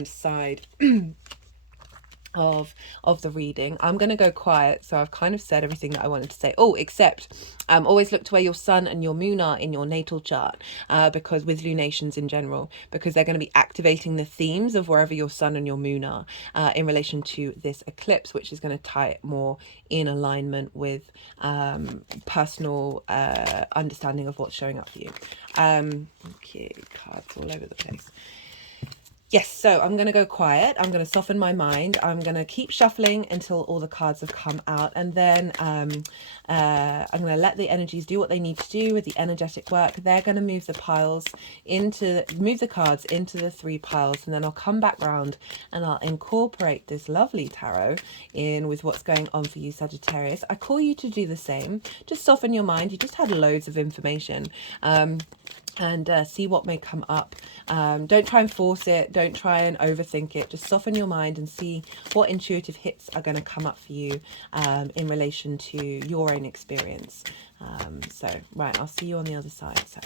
side of the reading. I'm going to go quiet, so I've kind of said everything that I wanted to say. Oh, except always look to where your sun and your moon are in your natal chart, because with lunations in general, because they're going to be activating the themes of wherever your sun and your moon are in relation to this eclipse, which is going to tie it more in alignment with personal understanding of what's showing up for you. Okay, cards all over the place. Yes, so I'm going to go quiet. I'm going to soften my mind. I'm going to keep shuffling until all the cards have come out. And then I'm going to let the energies do what they need to do with the energetic work. They're going to move the cards into the 3 piles. And then I'll come back round and I'll incorporate this lovely tarot in with what's going on for you, Sagittarius. I call you to do the same. Just soften your mind. You just had loads of information. And see what may come up. Don't try and force it. Don't try and overthink it. Just soften your mind and see what intuitive hits are going to come up for you in relation to your own experience. So, right, I'll see you on the other side, Sag.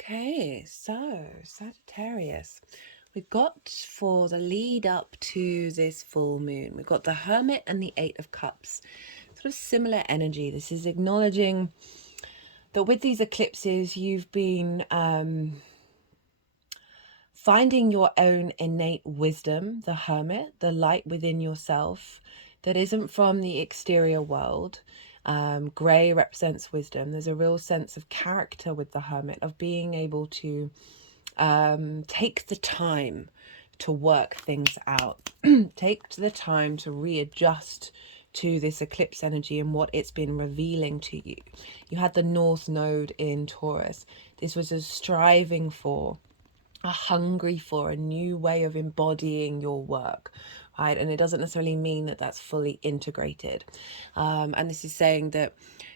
Okay, so Sagittarius. We've got for the lead up to this full moon, we've got the Hermit and the Eight of Cups. Sort of similar energy. This is acknowledging that with these eclipses, you've been finding your own innate wisdom, the Hermit, the light within yourself that isn't from the exterior world. Grey represents wisdom. There's a real sense of character with the Hermit, of being able to take the time to work things out, take the time to readjust to this eclipse energy and what it's been revealing to you. You had the North Node in Taurus. This was a striving for, a hungry for a new way of embodying your work, right? And it doesn't necessarily mean that that's fully integrated. And this is saying that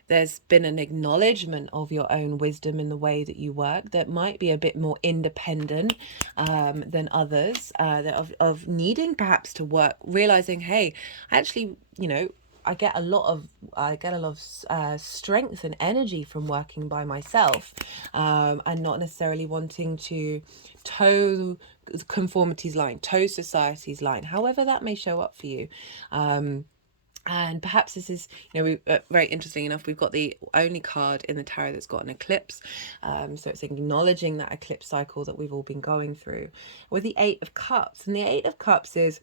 there's been an acknowledgement of your own wisdom in the way that you work that might be a bit more independent than others, of needing perhaps to work, realizing, hey, actually, you know, I get a lot of strength and energy from working by myself, and not necessarily wanting to toe conformity's line, toe society's line, however that may show up for you. And perhaps this is, you know, very interesting enough, we've got the only card in the tarot that's got an eclipse. So it's acknowledging that eclipse cycle that we've all been going through with the Eight of Cups. And the Eight of Cups is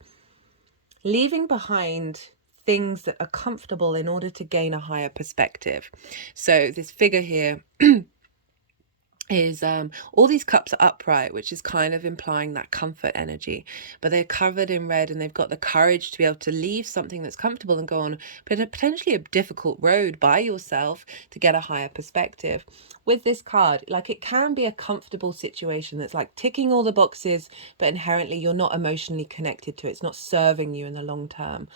leaving behind things that are comfortable in order to gain a higher perspective. So this figure here is all these cups are upright, which is kind of implying that comfort energy, but they're covered in red and they've got the courage to be able to leave something that's comfortable and go on potentially a difficult road by yourself to get a higher perspective. With this card, like, it can be a comfortable situation that's like ticking all the boxes, but inherently you're not emotionally connected to it. It's not serving you in the long term.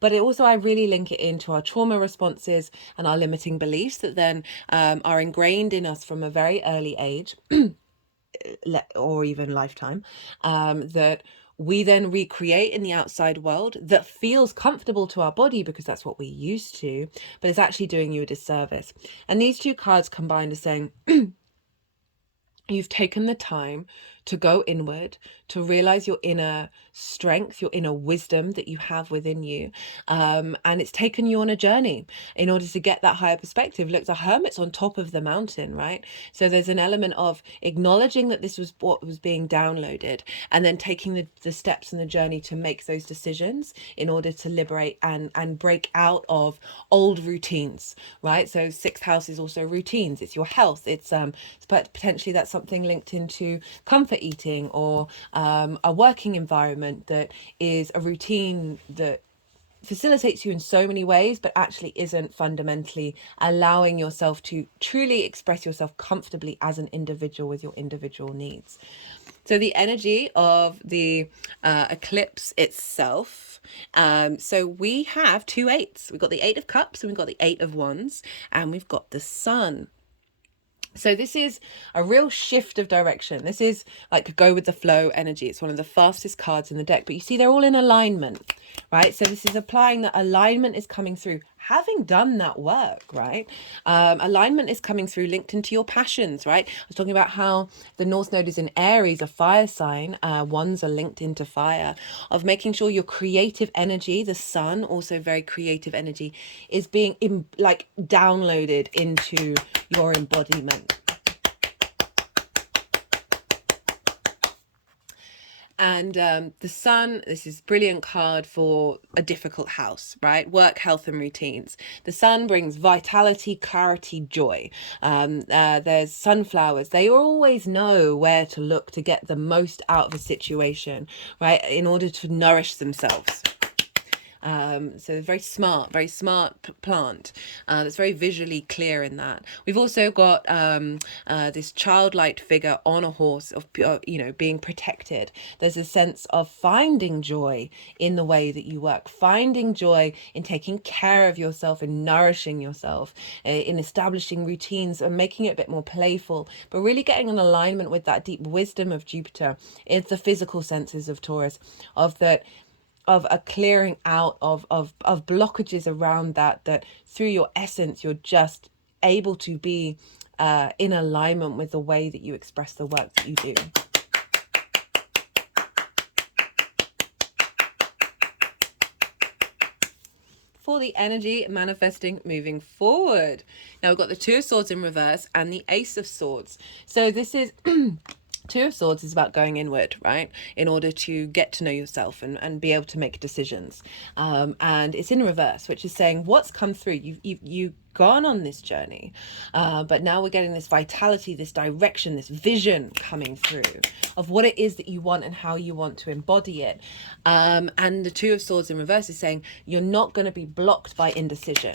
But it also, I really link it into our trauma responses and our limiting beliefs that then are ingrained in us from a very early age or even lifetime, that we then recreate in the outside world that feels comfortable to our body because that's what we're used to, but it's actually doing you a disservice. And these two cards combined are saying you've taken the time to go inward, to realize your inner strength, your inner wisdom that you have within you. And it's taken you on a journey in order to get that higher perspective. Look, the Hermit's on top of the mountain, right? So there's an element of acknowledging that this was what was being downloaded, and then taking the steps in the journey to make those decisions in order to liberate and break out of old routines, right? So sixth house is also routines. It's your health. It's potentially that's something linked into comfort eating, or a working environment that is a routine that facilitates you in so many ways, but actually isn't fundamentally allowing yourself to truly express yourself comfortably as an individual with your individual needs. So the energy of the eclipse itself, so we have two eights. We've got the Eight of Cups and we've got the Eight of Wands, and we've got the Sun. So this is a real shift of direction. This is like go with the flow energy. It's one of the fastest cards in the deck, but you see they're all in alignment, right? So this is applying that alignment is coming through, having done that work, right? Alignment is coming through, linked into your passions, right? I was talking about how the North Node is in Aries, a fire sign. Wands are linked into fire, of making sure your creative energy, the Sun, also very creative energy, is being downloaded into your embodiment. And the Sun, this is a brilliant card for a difficult house, right? Work, health, and routines. The Sun brings vitality, clarity, joy. There's sunflowers. They always know where to look to get the most out of a situation, right? In order to nourish themselves. So very smart plant that's very visually clear in that. We've also got this childlike figure on a horse, of being protected. There's a sense of finding joy in the way that you work, finding joy in taking care of yourself and nourishing yourself, in establishing routines and making it a bit more playful, but really getting an alignment with that deep wisdom of Jupiter. It's the physical senses of Taurus, of a clearing out of blockages around that through your essence you're just able to be in alignment with the way that you express the work that you do. For the energy manifesting moving forward. Now we've got the Two of Swords in reverse and the Ace of Swords. So this is Two of Swords is about going inward, right? In order to get to know yourself and be able to make decisions. And it's in reverse, which is saying what's come through. You've gone on this journey, but now we're getting this vitality, this direction, this vision coming through of what it is that you want and how you want to embody it. And the Two of Swords in reverse is saying you're not going to be blocked by indecision,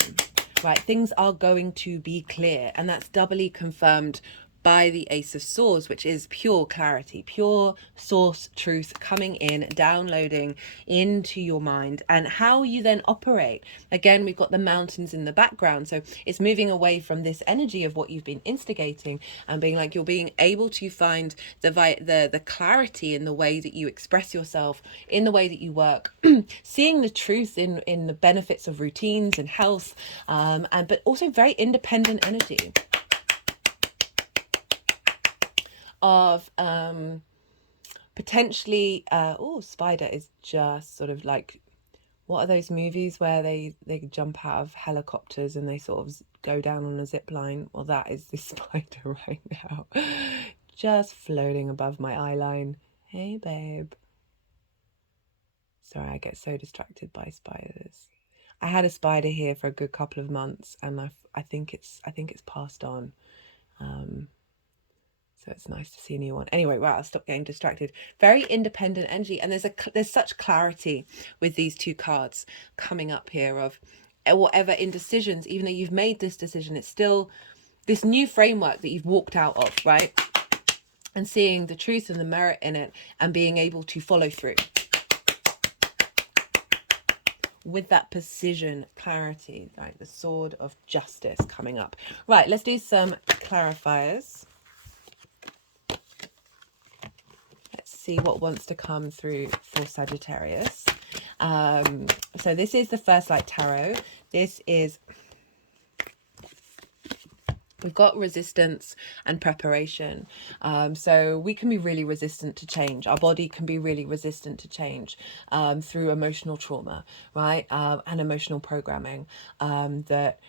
right? Things are going to be clear, and that's doubly confirmed by the Ace of Swords, which is pure clarity, pure source truth coming in, downloading into your mind, and how you then operate. Again, we've got the mountains in the background, so it's moving away from this energy of what you've been instigating and being like, you're being able to find the clarity in the way that you express yourself, in the way that you work, seeing the truth in the benefits of routines and health, and but also very independent energy of potentially oh, spider is just sort of like, what are those movies where they jump out of helicopters and they sort of go down on a zip line? Well, that is this spider right now, just floating above my eye line. Hey babe, sorry, I get so distracted by spiders. I had a spider here for a good couple of months, and I think it's passed on. So it's nice to see a new one. Anyway, right, I'll stop getting distracted. Very independent energy. And there's such clarity with these two cards coming up here of whatever indecisions, even though you've made this decision, it's still this new framework that you've walked out of, right? And seeing the truth and the merit in it and being able to follow through with that precision, clarity, right? The Sword of Justice coming up. Right, let's do some clarifiers. See what wants to come through for Sagittarius. So this is the First Light Tarot. This is, we've got resistance and preparation. So we can be really resistant to change. Our body can be really resistant to change through emotional trauma, right? And emotional programming that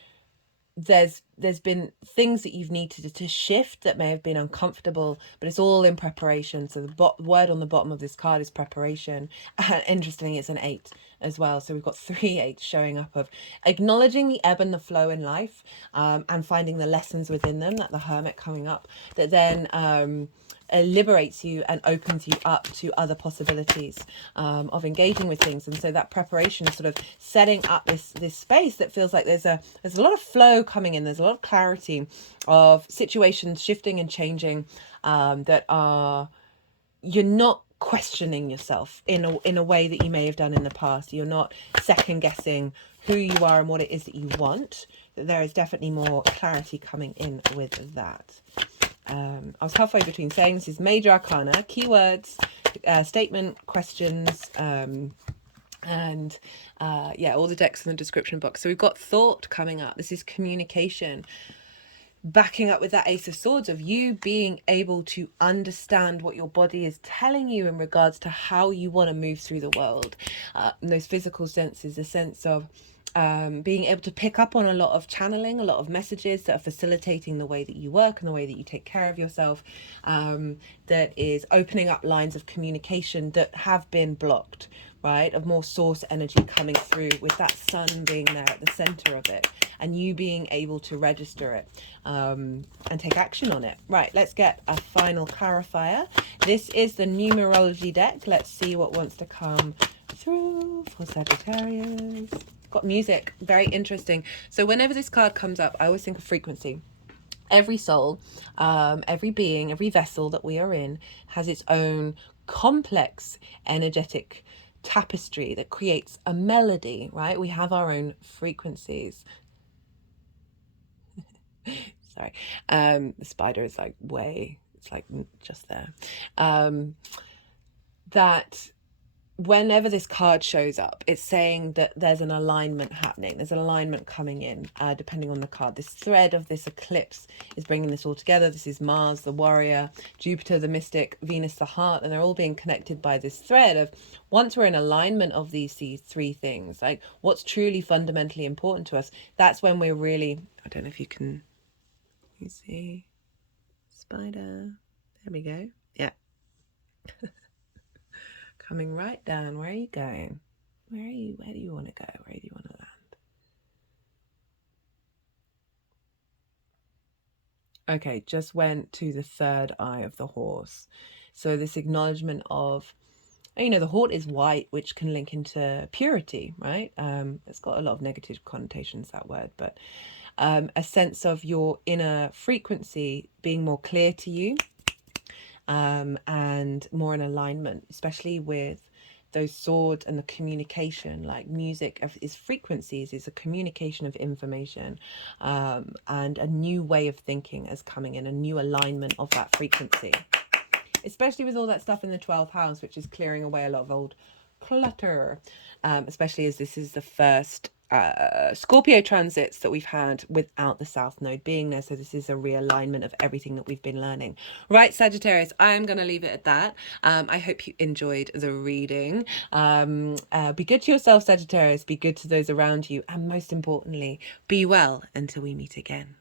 there's been things that you've needed to shift that may have been uncomfortable, but it's all in preparation. So the word on the bottom of this card is preparation. And interestingly, it's an 8 as well. So we've got 3 8s showing up of acknowledging the ebb and the flow in life, and finding the lessons within them, that the Hermit coming up, that then liberates you and opens you up to other possibilities of engaging with things. And so that preparation is sort of setting up this space that feels like there's a lot of flow coming in, there's a lot of clarity of situations shifting and changing, that are, you're not questioning yourself in a way that you may have done in the past. You're not second guessing who you are and what it is that you want. There is definitely more clarity coming in with that. I was halfway between saying this is major arcana, keywords, statement, questions, and yeah, all the decks in the description box. So we've got thought coming up. This is communication, backing up with that Ace of Swords of you being able to understand what your body is telling you in regards to how you want to move through the world. And those physical senses, a sense of being able to pick up on a lot of channeling, a lot of messages that are facilitating the way that you work and the way that you take care of yourself, that is opening up lines of communication that have been blocked, right? Of more source energy coming through, with that sun being there at the center of it and you being able to register it and take action on it. Right, let's get a final clarifier. This is the numerology deck. Let's see what wants to come through for Sagittarius. Got music, very interesting. So whenever this card comes up, I always think of frequency. Every soul, every being, every vessel that we are in has its own complex energetic tapestry that creates a melody, right? We have our own frequencies. Sorry, the spider is like way, it's like just there. That whenever this card shows up, it's saying that there's an alignment happening. There's an alignment coming in, depending on the card. This thread of this eclipse is bringing this all together. This is Mars, the warrior, Jupiter, the mystic, Venus, the heart, and they're all being connected by this thread of, once we're in alignment of these three things, like what's truly fundamentally important to us, that's when we're really, I don't know if you can, you see, spider, there we go, yeah. Coming right down. Where are you going? Where do you want to go? Where do you want to land? Okay, just went to the third eye of the horse. So this acknowledgement of, you know, the horse is white, which can link into purity, right? It's got a lot of negative connotations, that word, but a sense of your inner frequency being more clear to you, and more in alignment, especially with those swords and the communication. Like music is frequencies, is a communication of information, and a new way of thinking is coming in, a new alignment of that frequency, especially with all that stuff in the 12th house, which is clearing away a lot of old clutter, especially as this is the first Scorpio transits that we've had without the South Node being there. So this is a realignment of everything that we've been learning. Right, Sagittarius, I am going to leave it at that. I hope you enjoyed the reading. Be good to yourself, Sagittarius. Be good to those around you. And most importantly, be well until we meet again.